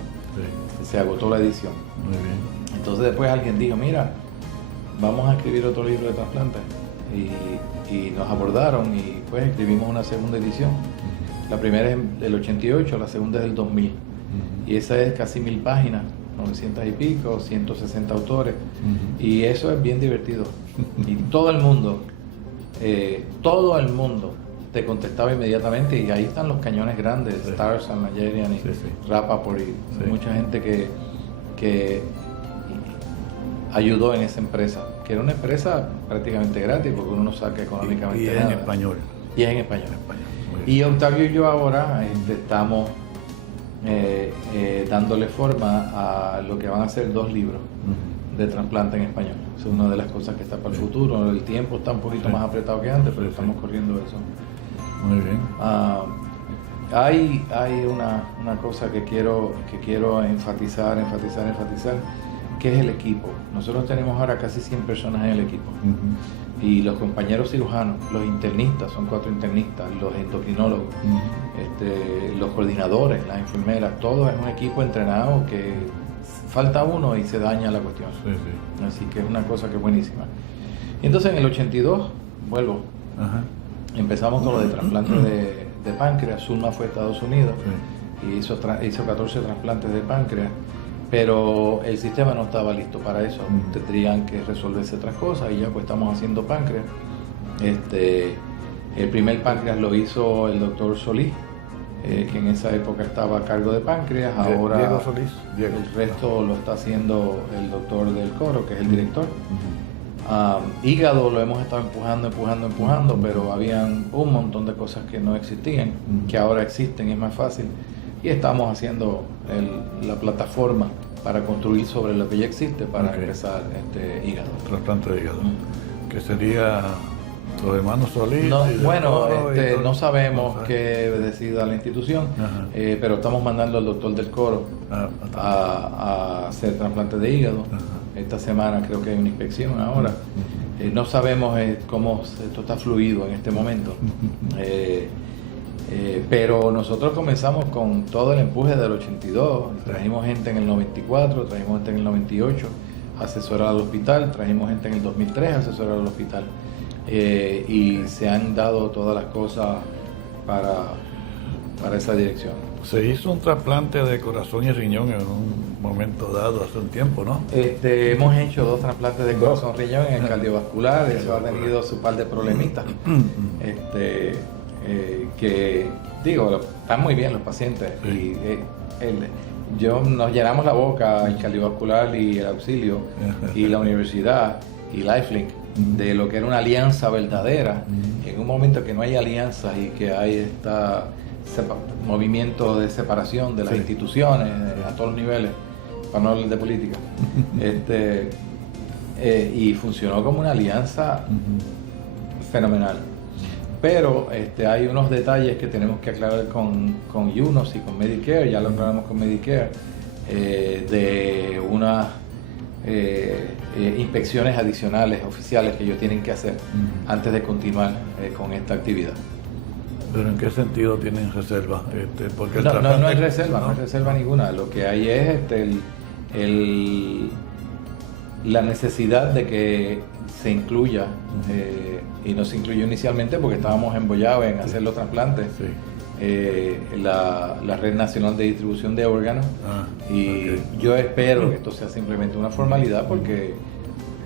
Se agotó la edición. Muy bien. Entonces después alguien dijo, mira, vamos a escribir otro libro de trasplante. Y nos abordaron y pues escribimos una segunda edición. La primera es del 88, la segunda es del 2000. Y esa es casi 1000 páginas, 900 y pico, 160 autores. Y eso es bien divertido. Y todo el mundo te contestaba inmediatamente. Y ahí están los cañones grandes, Starzan, Nigerian y Rappaport y mucha gente que ayudó en esa empresa, que era una empresa prácticamente gratis porque uno no saca económicamente y nada. en español. Y es en español. Y Octavio y yo ahora estamos dándole forma a lo que van a ser 2 libros de trasplante en español. Es una de las cosas que está para el futuro. El tiempo está un poquito más apretado que antes, pero estamos corriendo eso. Muy bien. Hay una cosa que quiero enfatizar, que es el equipo. Nosotros tenemos ahora casi 100 personas en el equipo. Y los compañeros cirujanos, los internistas, son 4 internistas, los endocrinólogos, los coordinadores, las enfermeras, todo es un equipo entrenado que falta uno y se daña la cuestión. Así que es una cosa que es buenísima. Y entonces en el 82, empezamos con lo de trasplante de páncreas. Zulma fue a Estados Unidos y hizo 14 trasplantes de páncreas. Pero el sistema no estaba listo para eso, tendrían que resolverse otras cosas y ya pues estamos haciendo páncreas. El primer páncreas lo hizo el doctor Solís, que en esa época estaba a cargo de páncreas. Ahora Diego Solís. El resto lo está haciendo el doctor del Coro, que es el director. Hígado lo hemos estado empujando, pero habían un montón de cosas que no existían, que ahora existen, es más fácil. Y estamos haciendo la plataforma para construir sobre lo que ya existe para empezar hígado. Trasplante de hígado. Que sería los hermanos Solís. No, bueno, no sabemos qué decida la institución, pero estamos mandando al doctor del Coro a hacer trasplante de hígado. Esta semana creo que hay una inspección ahora. No sabemos cómo esto está fluido en este momento. Pero nosotros comenzamos con todo el empuje del 82, trajimos gente en el 94, trajimos gente en el 98 a asesorar al hospital, trajimos gente en el 2003 a asesorar al hospital y se han dado todas las cosas para esa dirección. Se hizo un trasplante de corazón y riñón en un momento dado, hace un tiempo, ¿no? Hemos hecho 2 trasplantes de corazón y riñón en el cardiovascular, eso ha tenido su par de problemitas. Que digo, están muy bien los pacientes y nos llenamos la boca, el cardiovascular y el auxilio y la universidad y Lifelink de lo que era una alianza verdadera. En un momento que no hay alianzas y que hay movimiento de separación de las instituciones a todos los niveles, para no hablar de política, y funcionó como una alianza fenomenal. Pero hay unos detalles que tenemos que aclarar con UNOS y con Medicare, ya lo aclaramos con Medicare, de unas inspecciones adicionales, oficiales, que ellos tienen que hacer antes de continuar con esta actividad. ¿Pero en qué sentido tienen reserva? Porque no hay reserva, no hay reserva ninguna. Lo que hay es la necesidad de que se incluya, y no se incluyó inicialmente porque estábamos embollados en hacer los trasplantes, la Red Nacional de Distribución de Órganos, yo espero que esto sea simplemente una formalidad porque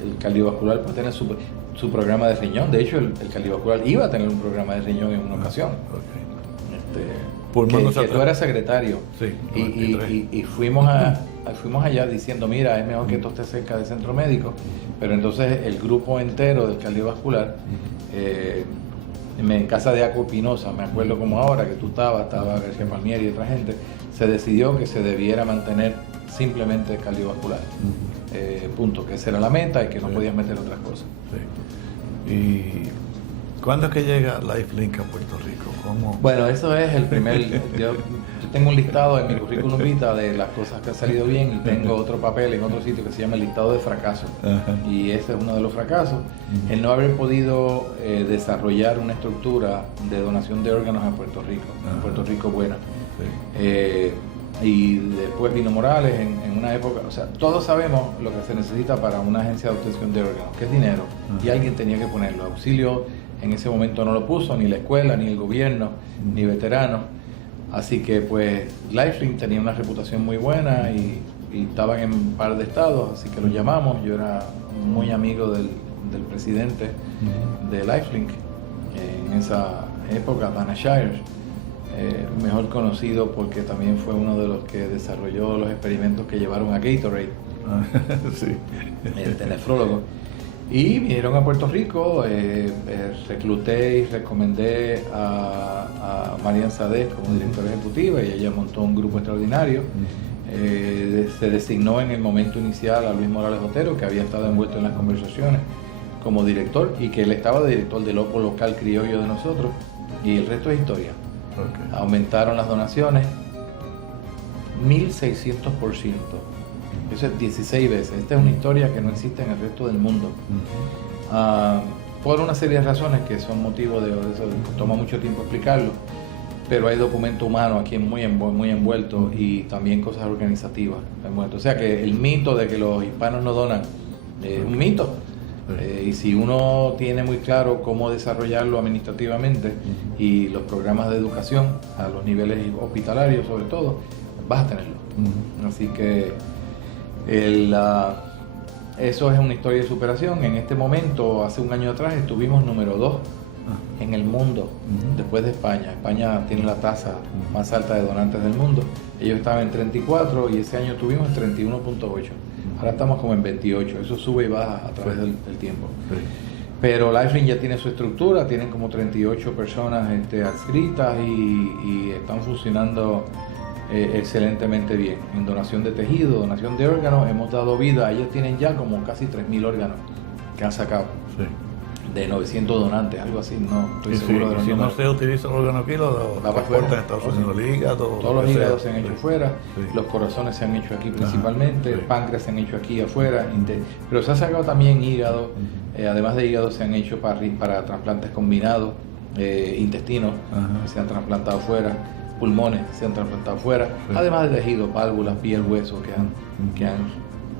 el cardiovascular puede tener su programa de riñón. De hecho, el cardiovascular iba a tener un programa de riñón en una ocasión. Que tú eras secretario, y fuimos allá diciendo, mira, es mejor que esto esté cerca del centro médico, pero entonces el grupo entero del cardiovascular, en casa de Aco Pinoza, me acuerdo como ahora que tú estaba García Palmieri y otra gente, se decidió que se debiera mantener simplemente el cardiovascular. punto, que esa era la meta y que no podías meter otras cosas. Sí. ¿Y cuándo es que llega LifeLink a Puerto Rico? ¿Cómo? Bueno, eso es el primer... yo tengo un listado en mi currículum vitae de las cosas que han salido bien, y tengo otro papel en otro sitio que se llama el listado de fracasos. Y ese es uno de los fracasos, el no haber podido desarrollar una estructura de donación de órganos a Puerto Rico, en Puerto Rico buena. Sí. Y después vino Morales en una época, o sea, todos sabemos lo que se necesita para una agencia de obtención de órganos, que es dinero, y alguien tenía que ponerlo. Auxilio en ese momento no lo puso, ni la escuela, ni el gobierno, ni veteranos. Así que pues LifeLink tenía una reputación muy buena y estaban en un par de estados, así que lo llamamos. Yo era muy amigo del presidente de LifeLink en esa época, Dana Shires, mejor conocido porque también fue uno de los que desarrolló los experimentos que llevaron a Gatorade, sí. El nefrólogo. Y vinieron a Puerto Rico, recluté y recomendé a Marian Sadeh como directora ejecutiva, y ella montó un grupo extraordinario. Se designó en el momento inicial a Luis Morales Otero, que había estado envuelto en las conversaciones, como director, y que él estaba de director del OPO local criollo de nosotros, y el resto es historia. Okay. Aumentaron las donaciones 1.600%. Eso es 16 veces. Esta es una historia que no existe en el resto del mundo. Por una serie de razones que son motivo de eso, toma mucho tiempo explicarlo, pero hay documento humano aquí muy envuelto, y también cosas organizativas envueltas. O sea que el mito de que los hispanos no donan es un mito. Y si uno tiene muy claro cómo desarrollarlo administrativamente y los programas de educación a los niveles hospitalarios sobre todo, vas a tenerlo. Así que eso es una historia de superación. En este momento, hace un año atrás, estuvimos número 2 en el mundo, después de España. España tiene la tasa más alta de donantes del mundo. Ellos estaban en 34 y ese año tuvimos 31.8. Ahora estamos como en 28. Eso sube y baja a través del tiempo. Sí. Pero LifeLink ya tiene su estructura, tienen como 38 personas adscritas y están funcionando excelentemente bien. En donación de tejido, donación de órganos, hemos dado vida. Ellos tienen ya como casi 3.000 órganos que han sacado. Sí. De 900 donantes, algo así, no estoy seguro de los números. Si no se utiliza el órgano aquí, lo transportan en Estados Unidos, el hígado. Todos los hígados se han hecho fuera, los corazones se han hecho aquí principalmente, el páncreas se han hecho aquí afuera, pero se ha sacado también hígado, además de hígado se han hecho para trasplantes combinados, intestinos se han trasplantado fuera, pulmones se han trasplantado fuera, además de tejido, válvulas, piel, hueso, que han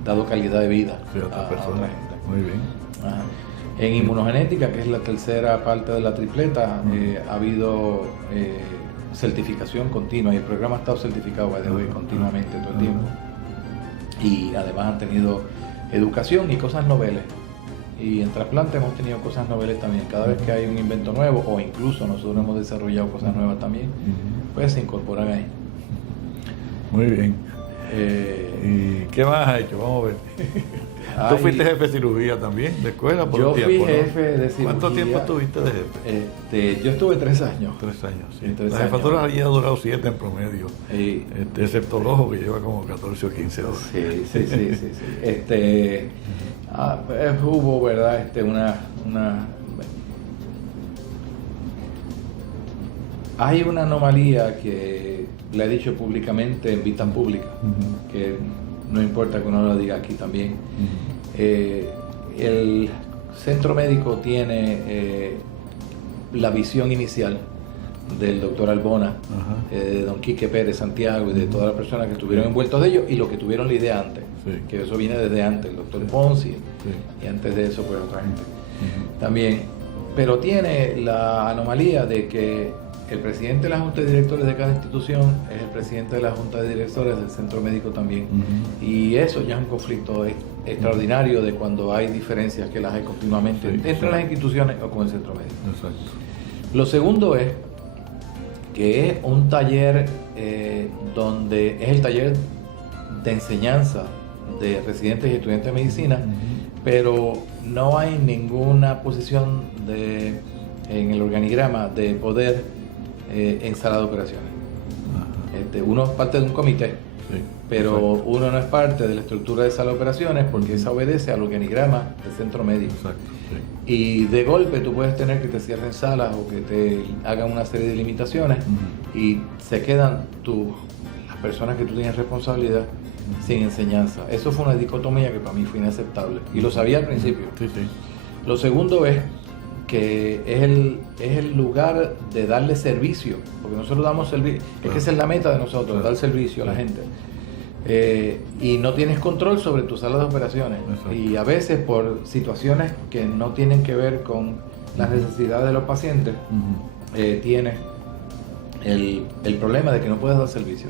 dado calidad de vida a otra gente. Muy bien. En inmunogenética, que es la tercera parte de la tripleta, ha habido certificación continua, y el programa ha estado certificado continuamente todo el tiempo. Y además han tenido educación y cosas noveles. Y en trasplante hemos tenido cosas noveles también. Cada vez que hay un invento nuevo, o incluso nosotros hemos desarrollado cosas nuevas también, pues se incorporan ahí. Muy bien. ¿Y qué más has hecho? Vamos a ver. ¿Tú fuiste jefe de cirugía también, de escuela? Por yo tiempo, fui jefe de cirugía. ¿Cuánto tiempo estuviste de jefe? Yo estuve 3 años. 3 años, sí. La jefatura allí ha durado 7 en promedio, excepto el ojo, que lleva como 14 o 15 horas. Sí. Hubo, ¿verdad? Hay una anomalía que le he dicho públicamente en vista pública, que no importa que uno lo diga aquí también. El centro médico tiene la visión inicial del doctor Albona, de don Quique Pérez Santiago y de todas las personas que estuvieron envueltos de ellos, y los que tuvieron la idea antes, que eso viene desde antes, el doctor Ponzi, y antes de eso pues otra gente también. Pero tiene la anomalía de que el presidente de la Junta de Directores de cada institución es el presidente de la Junta de Directores del Centro Médico también. Y eso ya es un conflicto extraordinario de cuando hay diferencias, que las hay continuamente entre las instituciones o con el Centro Médico. Exacto. Lo segundo es que es un taller donde es el taller de enseñanza de residentes y estudiantes de medicina, pero no hay ninguna posición en el organigrama de poder en sala de operaciones. Uno es parte de un comité, pero Exacto. uno no es parte de la estructura de sala de operaciones porque esa obedece al organigrama del centro médico. Exacto, sí. Y de golpe tú puedes tener que te cierren salas o que te hagan una serie de limitaciones y se quedan las personas que tú tienes responsabilidad sin enseñanza. Eso fue una dicotomía que para mí fue inaceptable y lo sabía al principio. Sí, sí. Lo segundo es que es el lugar de darle servicio, porque nosotros damos servicio, es que esa es la meta de nosotros, dar servicio a la gente. Y no tienes control sobre tu sala de operaciones. Exacto. Y a veces por situaciones que no tienen que ver con las necesidades de los pacientes, tienes el problema de que no puedes dar servicio.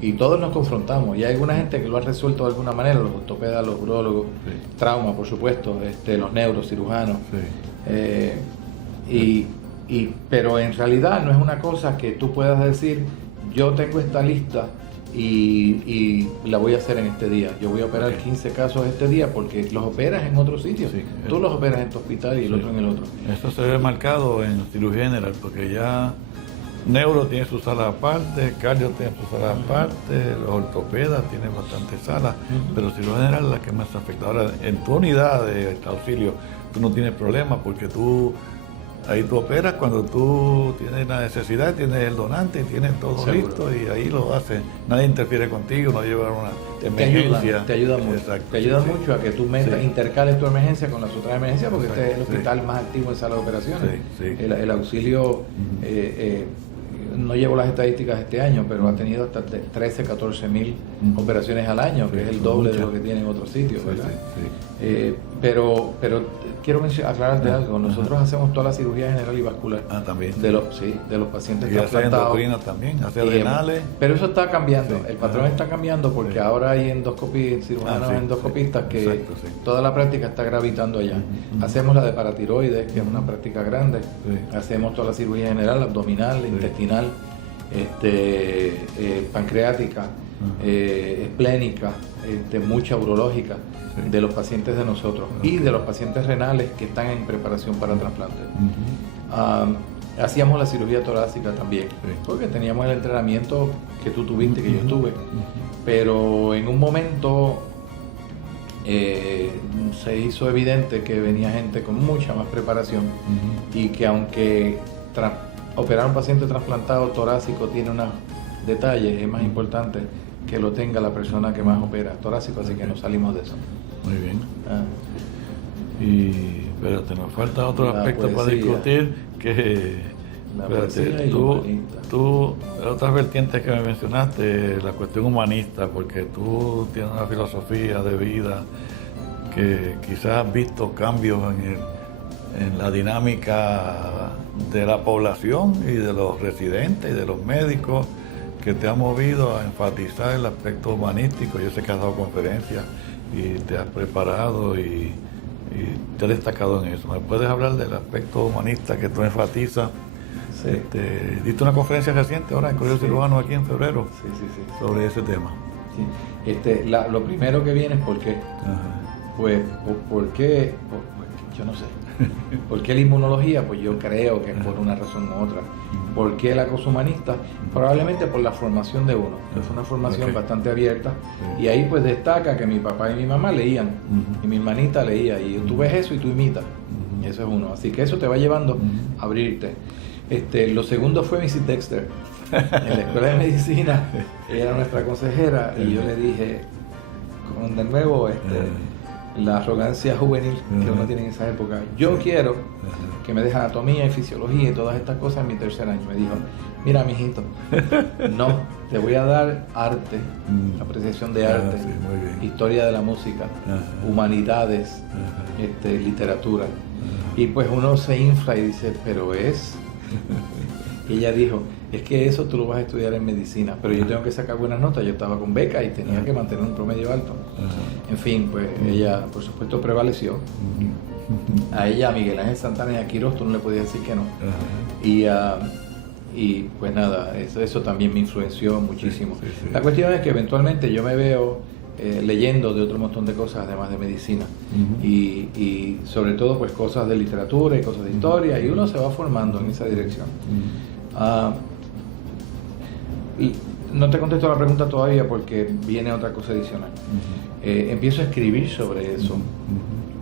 Y todos nos confrontamos, y hay alguna gente que lo ha resuelto de alguna manera, los ortopedas, los urólogos, Sí. trauma por supuesto, los neurocirujanos. Sí. Pero en realidad no es una cosa que tú puedas decir, yo tengo esta lista y la voy a hacer en este día. Yo voy a operar 15 casos este día porque los operas en otro sitio. Sí. Tú los operas en tu hospital y el otro en el otro. Esto se ve marcado en cirugía general, porque ya neuro tiene su sala aparte, cardio tiene su sala aparte, los ortopedas tienen bastantes salas, pero cirugía general es la que más afecta. Ahora, en tu unidad de auxilio, tú no tienes problema porque ahí tú operas cuando tú tienes la necesidad, tienes el donante, tienes todo Seguro. listo y ahí lo haces. Nadie interfiere contigo, no lleva una emergencia. Te ayuda mucho. Exacto, Te ayuda sí, sí. mucho a que tú intercales tu emergencia con las otras emergencias porque Exacto, este es el sí. hospital más activo en sala de operaciones. Sí, sí. El auxilio, no llevo las estadísticas este año, pero ha tenido hasta 13, 14 mil operaciones al año, que Sí, es el son doble muchas. de lo que tienen otros sitios, Sí, ¿verdad? sí, sí. Pero quiero aclararte algo. Nosotros hacemos toda la cirugía general y vascular También. de los pacientes Y hace trasplantados. endocrina también, hace Y, renales. pero eso está cambiando, Sí. el patrón Ajá. está cambiando porque Sí. ahora hay cirujanos sí, endoscopistas sí. que Exacto, sí. toda la práctica está gravitando allá. Ujú. Hacemos la de paratiroides, que es una práctica grande. Sí. Hacemos toda la cirugía general, abdominal, intestinal, pancreática, esplénica, mucha urológica Sí. de los pacientes de nosotros y de los pacientes renales que están en preparación para trasplante. Hacíamos la cirugía torácica también, Sí. porque teníamos el entrenamiento que tú tuviste, que yo tuve, pero en un momento se hizo evidente que venía gente con mucha más preparación y que aunque operar a un paciente trasplantado torácico tiene unos detalles, es más importante que lo tenga la persona que más opera torácico, así que nos salimos de eso. Muy bien. Ah. Y espérate, nos falta otro La aspecto para poesía. discutir que La espérate, poesía y lo humanista. tú otras vertientes que me mencionaste, la cuestión humanista, porque tú tienes una filosofía de vida que quizás has visto cambios en la dinámica de la población y de los residentes y de los médicos, que te ha movido a enfatizar el aspecto humanístico. Yo sé que has dado conferencias y te has preparado y te has destacado en eso. ¿Me puedes hablar del aspecto humanista que tú enfatizas? Sí. Diste una conferencia reciente ahora en Colegio Sí. Cirujano aquí en febrero Sí, sí, sí. sobre ese tema. Sí. Lo primero que viene es por qué. Ajá. Pues, ¿por qué? Yo no sé. ¿Por qué la inmunología? Pues yo creo que es por una razón u otra. ¿Por qué la cosa humanista? Probablemente por la formación de uno. Es una formación Ok. bastante abierta. Sí. Y ahí pues destaca que mi papá y mi mamá leían. Ujú. Y mi hermanita leía. Y tú ves eso y tú imitas. Ujú. Y eso es uno. Así que eso te va llevando a abrirte. Lo segundo fue Mrs. Dexter. En la escuela de medicina. Ella era nuestra consejera. Y yo le dije, de nuevo, la arrogancia juvenil que uno tiene en esa época. Yo quiero que me deje anatomía y fisiología y todas estas cosas en mi tercer año. Me dijo, mira, mijito, no, te voy a dar arte, apreciación de arte, sí, muy bien. historia de la música, humanidades, literatura. Y pues uno se infla y dice, pero es... Y ella dijo, es que eso tú lo vas a estudiar en medicina, pero yo tengo que sacar buenas notas. Yo estaba con beca y tenía que mantener un promedio alto. En fin, pues ella, por supuesto, prevaleció. A ella, a Miguel Ángel Santana y a Quirós, tú no le podías decir que no. Y pues nada, eso también me influenció muchísimo. Sí, sí. La cuestión es que eventualmente yo me veo leyendo de otro montón de cosas, además de medicina. Y sobre todo, pues cosas de literatura y cosas de historia, y uno se va formando en esa dirección. no te contesto la pregunta todavía porque viene otra cosa adicional. Empiezo a escribir sobre eso.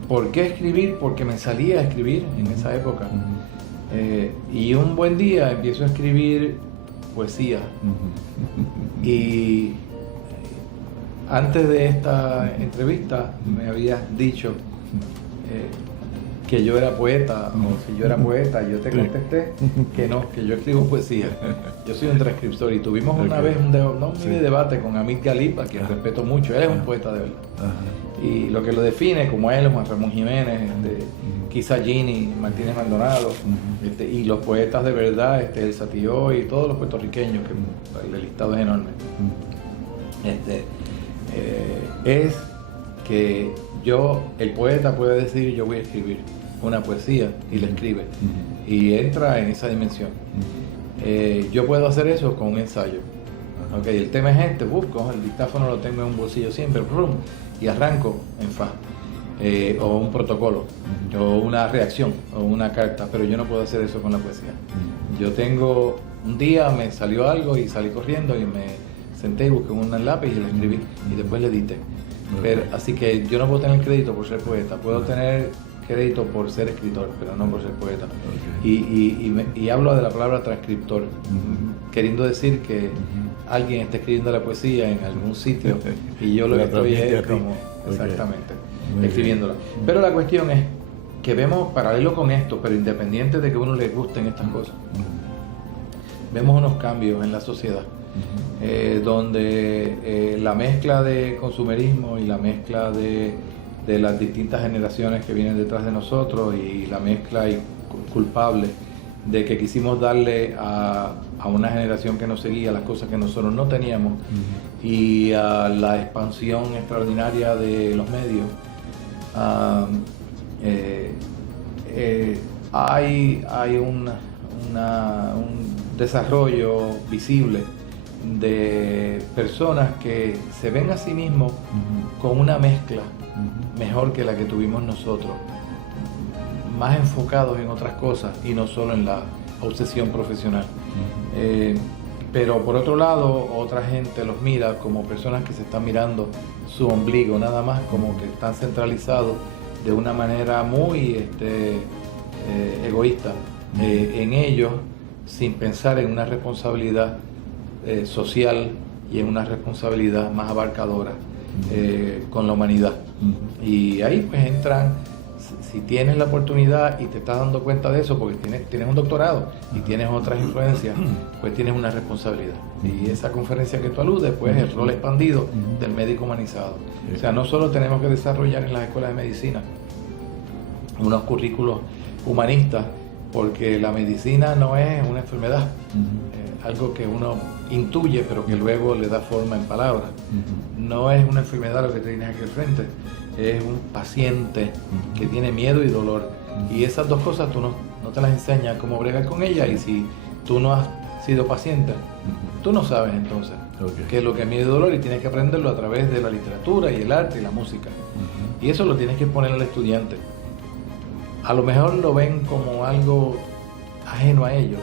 ¿Por qué escribir? Porque me salía a escribir en esa época. Y un buen día empiezo a escribir poesía. Y antes de esta entrevista me habías dicho que yo era poeta, o si yo era poeta, yo te contesté que no, que yo escribo poesía. Yo soy un transcriptor y tuvimos una vez un mini debate con Amit Galip, a quien respeto mucho. Él es un poeta de verdad. Y lo que lo define, como él, Juan Ramón Jiménez, Kizza Gini, Martínez Maldonado, y los poetas de verdad, El Satío y todos los puertorriqueños, que el listado es enorme. Es que el poeta puede decir: yo voy a escribir una poesía, y la escribe, y entra en esa dimensión. Yo puedo hacer eso con un ensayo. Okay, el tema es busco, el dictáfono lo tengo en un bolsillo siempre, y arranco en fa, o un protocolo, o una reacción, o una carta, pero yo no puedo hacer eso con la poesía. Yo tengo, un día me salió algo y salí corriendo y me senté y busqué un lápiz y lo escribí, y después le edité. Pero, así que yo no puedo tener crédito por ser poeta, puedo tener crédito por ser escritor, pero no por ser poeta. Y hablo de la palabra transcriptor, queriendo decir que alguien está escribiendo la poesía en algún sitio y yo lo que estoy es como, exactamente, escribiéndola. Pero la cuestión es que vemos paralelo con esto, pero independiente de que a uno le gusten estas cosas, vemos unos cambios en la sociedad. Donde la mezcla de consumerismo y la mezcla de las distintas generaciones que vienen detrás de nosotros, y la mezcla culpable de que quisimos darle a una generación que nos seguía las cosas que nosotros no teníamos, y a la expansión extraordinaria de los medios, hay un desarrollo visible de personas que se ven a sí mismos con una mezcla mejor que la que tuvimos nosotros, más enfocados en otras cosas y no solo en la obsesión profesional. Pero por otro lado, otra gente los mira como personas que se están mirando su ombligo, nada más, como que están centralizados de una manera muy egoísta en ellos, sin pensar en una responsabilidad social y en una responsabilidad más abarcadora con la humanidad. Y ahí pues entran, si tienes la oportunidad y te estás dando cuenta de eso, porque tienes un doctorado y tienes otras influencias, pues tienes una responsabilidad. Y esa conferencia que tú aludes, pues el rol expandido del médico humanizado. O sea, no solo tenemos que desarrollar en las escuelas de medicina unos currículos humanistas, porque la medicina no es una enfermedad, algo que uno intuye pero que luego le da forma en palabras. No es una enfermedad lo que tienes aquí al frente, es un paciente que tiene miedo y dolor, y esas dos cosas tú no te las enseñas cómo bregar con ellas, y si tú no has sido paciente, tú no sabes entonces qué es lo que es miedo y dolor, y tienes que aprenderlo a través de la literatura y el arte y la música, y eso lo tienes que poner al estudiante. A lo mejor lo ven como algo ajeno a ellos,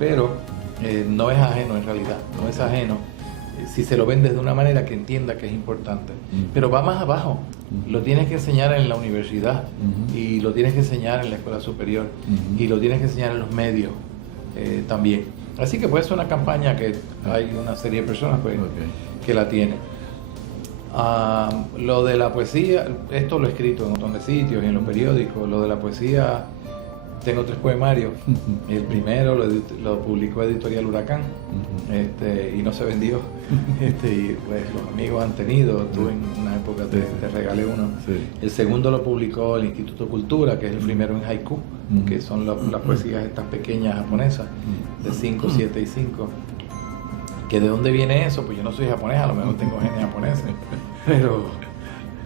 pero no es ajeno en realidad, no es ajeno si se lo ven desde una manera que entienda que es importante. Pero va más abajo, lo tienes que enseñar en la universidad, y lo tienes que enseñar en la escuela superior, y lo tienes que enseñar en los medios también. Así que puede ser una campaña que hay una serie de personas pues, que la tienen. Lo de la poesía, esto lo he escrito en un montón de sitios y en los periódicos. Lo de la poesía, tengo 3 poemarios. El primero lo publicó Editorial Huracán, y no se vendió. Y pues los amigos han tenido, tú en una época te regalé uno. El segundo lo publicó el Instituto Cultura, que es el primero en haiku, que son las poesías estas pequeñas japonesas, de 5, 7 y 5. ¿Que de dónde viene eso? Pues yo no soy japonés, a lo mejor tengo genes japoneses,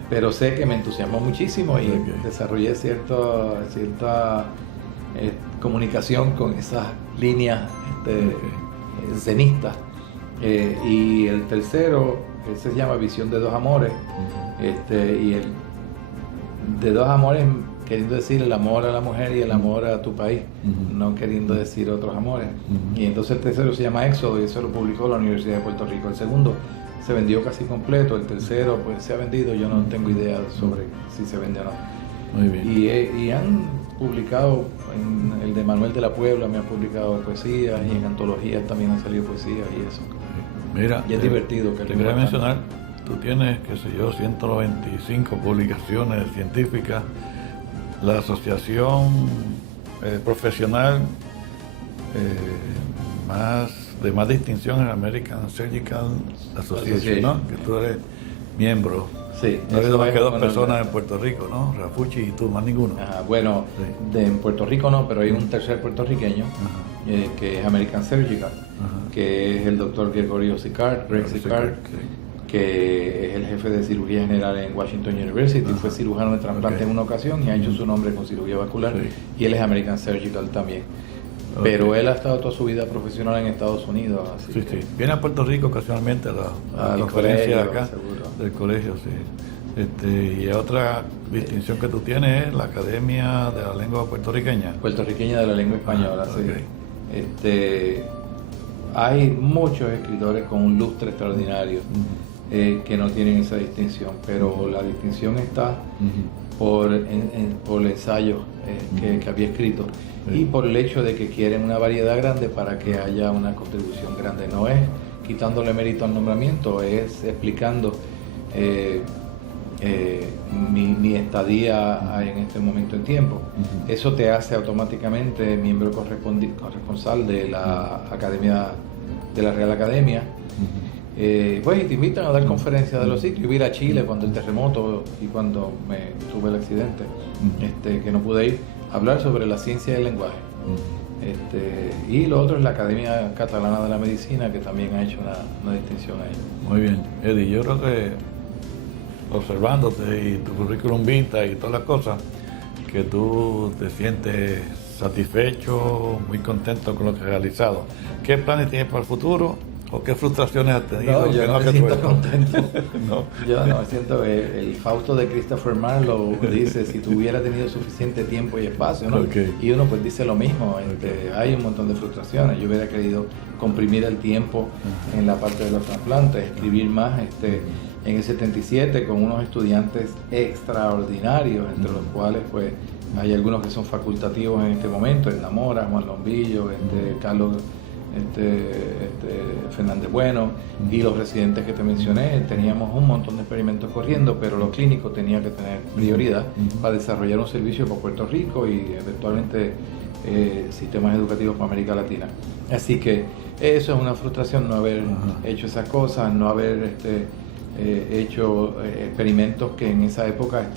pero sé que me entusiasmó muchísimo y desarrollé cierta comunicación con esas líneas zenistas. Y el tercero, ese se llama Visión de dos amores, y el de dos amores queriendo decir el amor a la mujer y el amor a tu país, no queriendo decir otros amores. Y entonces el tercero se llama Éxodo y eso lo publicó la Universidad de Puerto Rico. El segundo se vendió casi completo, el tercero pues se ha vendido, yo no tengo idea sobre si se vende o no. Muy bien. Y han publicado, en el de Manuel de la Puebla me han publicado poesías y en antologías también han salido poesías y eso. Mira, y es divertido. Que te quería mencionar, tú tienes, qué sé yo, 195 publicaciones científicas. La asociación profesional de más distinción es American Surgical Association, ¿no? Que tú eres miembro. Sí. No ha habido más que dos personas en Puerto Rico, ¿no? Rafucci y tú, más ninguno. Bueno, sí. En Puerto Rico no, pero hay un tercer puertorriqueño que es American Surgical, que es el doctor Gregorio Sicard, Greg Sicard, que es el jefe de cirugía general en Washington University, fue cirujano de trasplante en una ocasión y ha hecho su nombre con cirugía vascular, y él es American Surgical también. Pero él ha estado toda su vida profesional en Estados Unidos. Así sí. Viene a Puerto Rico ocasionalmente a la conferencia de acá, del colegio, sí. Y otra distinción que tú tienes es la Academia de la Lengua Puertorriqueña. Puertorriqueña de la Lengua Española, sí. Hay muchos escritores con un lustre extraordinario que no tienen esa distinción, pero la distinción está por ensayos que había escrito y por el hecho de que quieren una variedad grande para que haya una contribución grande. No es quitándole mérito al nombramiento, es explicando mi estadía en este momento en tiempo. Eso te hace automáticamente miembro corresponsal de la Academia, de la Real Academia. Pues y te invitan a dar conferencias de los sitios. Yo vi a Chile cuando el terremoto y cuando me tuve el accidente, que no pude ir, a hablar sobre la ciencia del lenguaje. Y lo otro es la Academia Catalana de la Medicina, que también ha hecho una distinción ahí. Muy bien, Eddie, yo creo que observándote y tu currículum vitae y todas las cosas, que tú te sientes satisfecho, muy contento con lo que has realizado. ¿Qué planes tienes para el futuro? ¿O qué frustraciones has tenido? No, yo no me siento contento. No. Yo no me siento... el Fausto de Christopher Marlowe dice, si tuviera tenido suficiente tiempo y espacio, ¿no? Y uno pues dice lo mismo. Hay un montón de frustraciones. Yo hubiera querido comprimir el tiempo en la parte de los trasplantes, escribir más. En el 77 con unos estudiantes extraordinarios, entre los cuales pues hay algunos que son facultativos en este momento, Edna Mora, Juan Lombillo, Carlos Fernández Bueno y los residentes que te mencioné. Teníamos un montón de experimentos corriendo, pero lo clínico tenía que tener prioridad para desarrollar un servicio para Puerto Rico y eventualmente sistemas educativos para América Latina. Así que eso es una frustración, no haber hecho esas cosas, no haber hecho experimentos que en esa época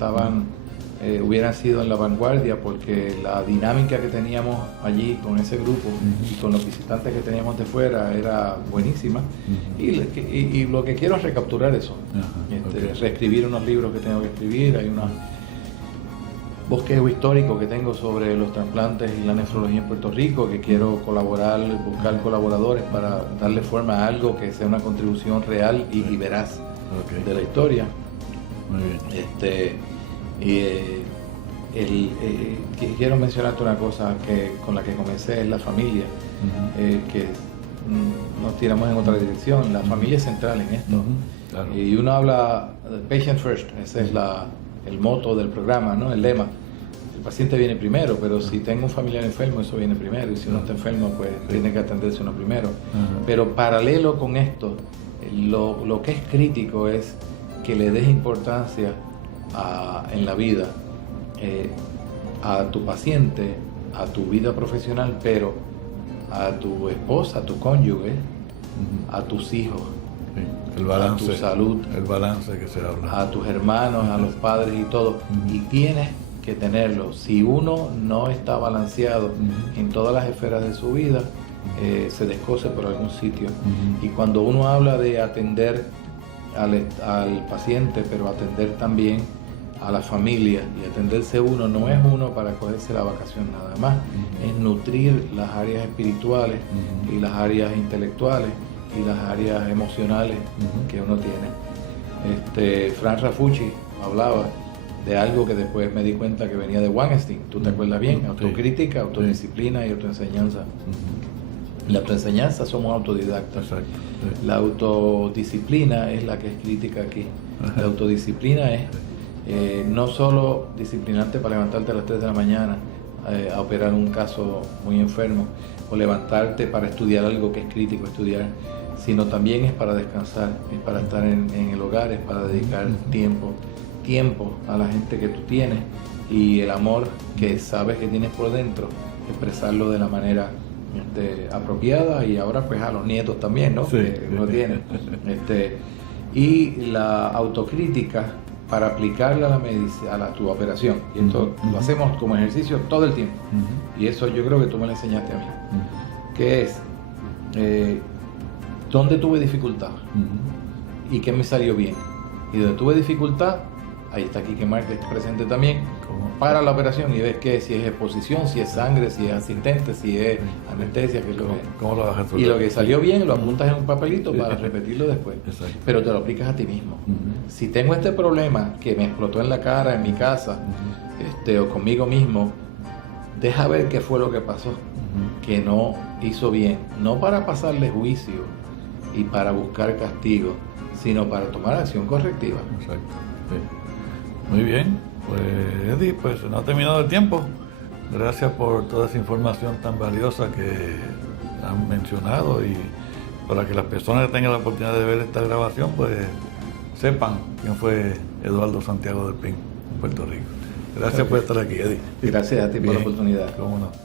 hubieran sido en la vanguardia, porque la dinámica que teníamos allí con ese grupo y con los visitantes que teníamos de fuera era buenísima. Y lo que quiero es recapturar eso, reescribir unos libros que tengo que escribir. Hay un bosquejo histórico que tengo sobre los trasplantes y la nefrología en Puerto Rico, que quiero buscar colaboradores para darle forma a algo que sea una contribución real y veraz de la historia. Muy bien. Quiero mencionarte una cosa con la que comencé, es la familia, que nos tiramos en otra dirección. La familia es central en esto. Claro. Y uno habla patient first, ese es el moto del programa, ¿no? El lema. El paciente viene primero, pero si tengo un familiar enfermo, eso viene primero, y si uno está enfermo, pues tiene que atenderse uno primero. Pero paralelo con esto, lo que es crítico es que le des importancia en la vida a tu paciente, a tu vida profesional, pero a tu esposa, a tu cónyuge, a tus hijos, el balance, a tu salud, el balance que se habla, a tus hermanos, a los padres y todo. Y tienes que tenerlo. Si uno no está balanceado en todas las esferas de su vida, se descose por algún sitio. Y cuando uno habla de atender al paciente, pero atender también a la familia y atenderse uno, no es uno para cogerse la vacación nada más, es nutrir las áreas espirituales y las áreas intelectuales y las áreas emocionales que uno tiene. Franz Rafucci hablaba de algo que después me di cuenta que venía de Weinstein. ¿Tú te acuerdas bien? Autocrítica, autodisciplina y autoenseñanza. La autoenseñanza somos autodidactas. Exacto. La autodisciplina es la que es crítica aquí. La autodisciplina es no solo disciplinarte para levantarte a las 3 de la mañana a operar un caso muy enfermo, o levantarte para estudiar algo que es crítico estudiar, sino también es para descansar, es para estar en el hogar, es para dedicar tiempo a la gente que tú tienes, y el amor que sabes que tienes por dentro, expresarlo de la manera apropiada, y ahora pues a los nietos también, ¿no? Sí. Que lo tienen. Y la autocrítica para aplicarla a tu operación. Y esto lo hacemos como ejercicio todo el tiempo. Y eso yo creo que tú me lo enseñaste a mí. Que es, ¿dónde tuve dificultad? ¿Y qué me salió bien? Y donde tuve dificultad, ahí está Quique Márquez presente también, para la operación, y ves que si es exposición, si es sangre, si es asistente, si es anestesia, que es lo que es. ¿Cómo lo vas a resolver? Y lo que salió bien lo apuntas en un papelito para repetirlo después. Exacto. Pero te lo aplicas a ti mismo. Si tengo este problema que me explotó en la cara, en mi casa, o conmigo mismo, deja ver qué fue lo que pasó, que no hizo bien. No para pasarle juicio y para buscar castigo, sino para tomar acción correctiva. Exacto. Sí. Muy bien. Pues Eddie, pues no ha terminado el tiempo. Gracias por toda esa información tan valiosa que han mencionado, y para que las personas que tengan la oportunidad de ver esta grabación pues sepan quién fue Eduardo Santiago del Pin en Puerto Rico. Gracias por estar aquí, Eddie. Gracias a ti por la oportunidad. Cómo no.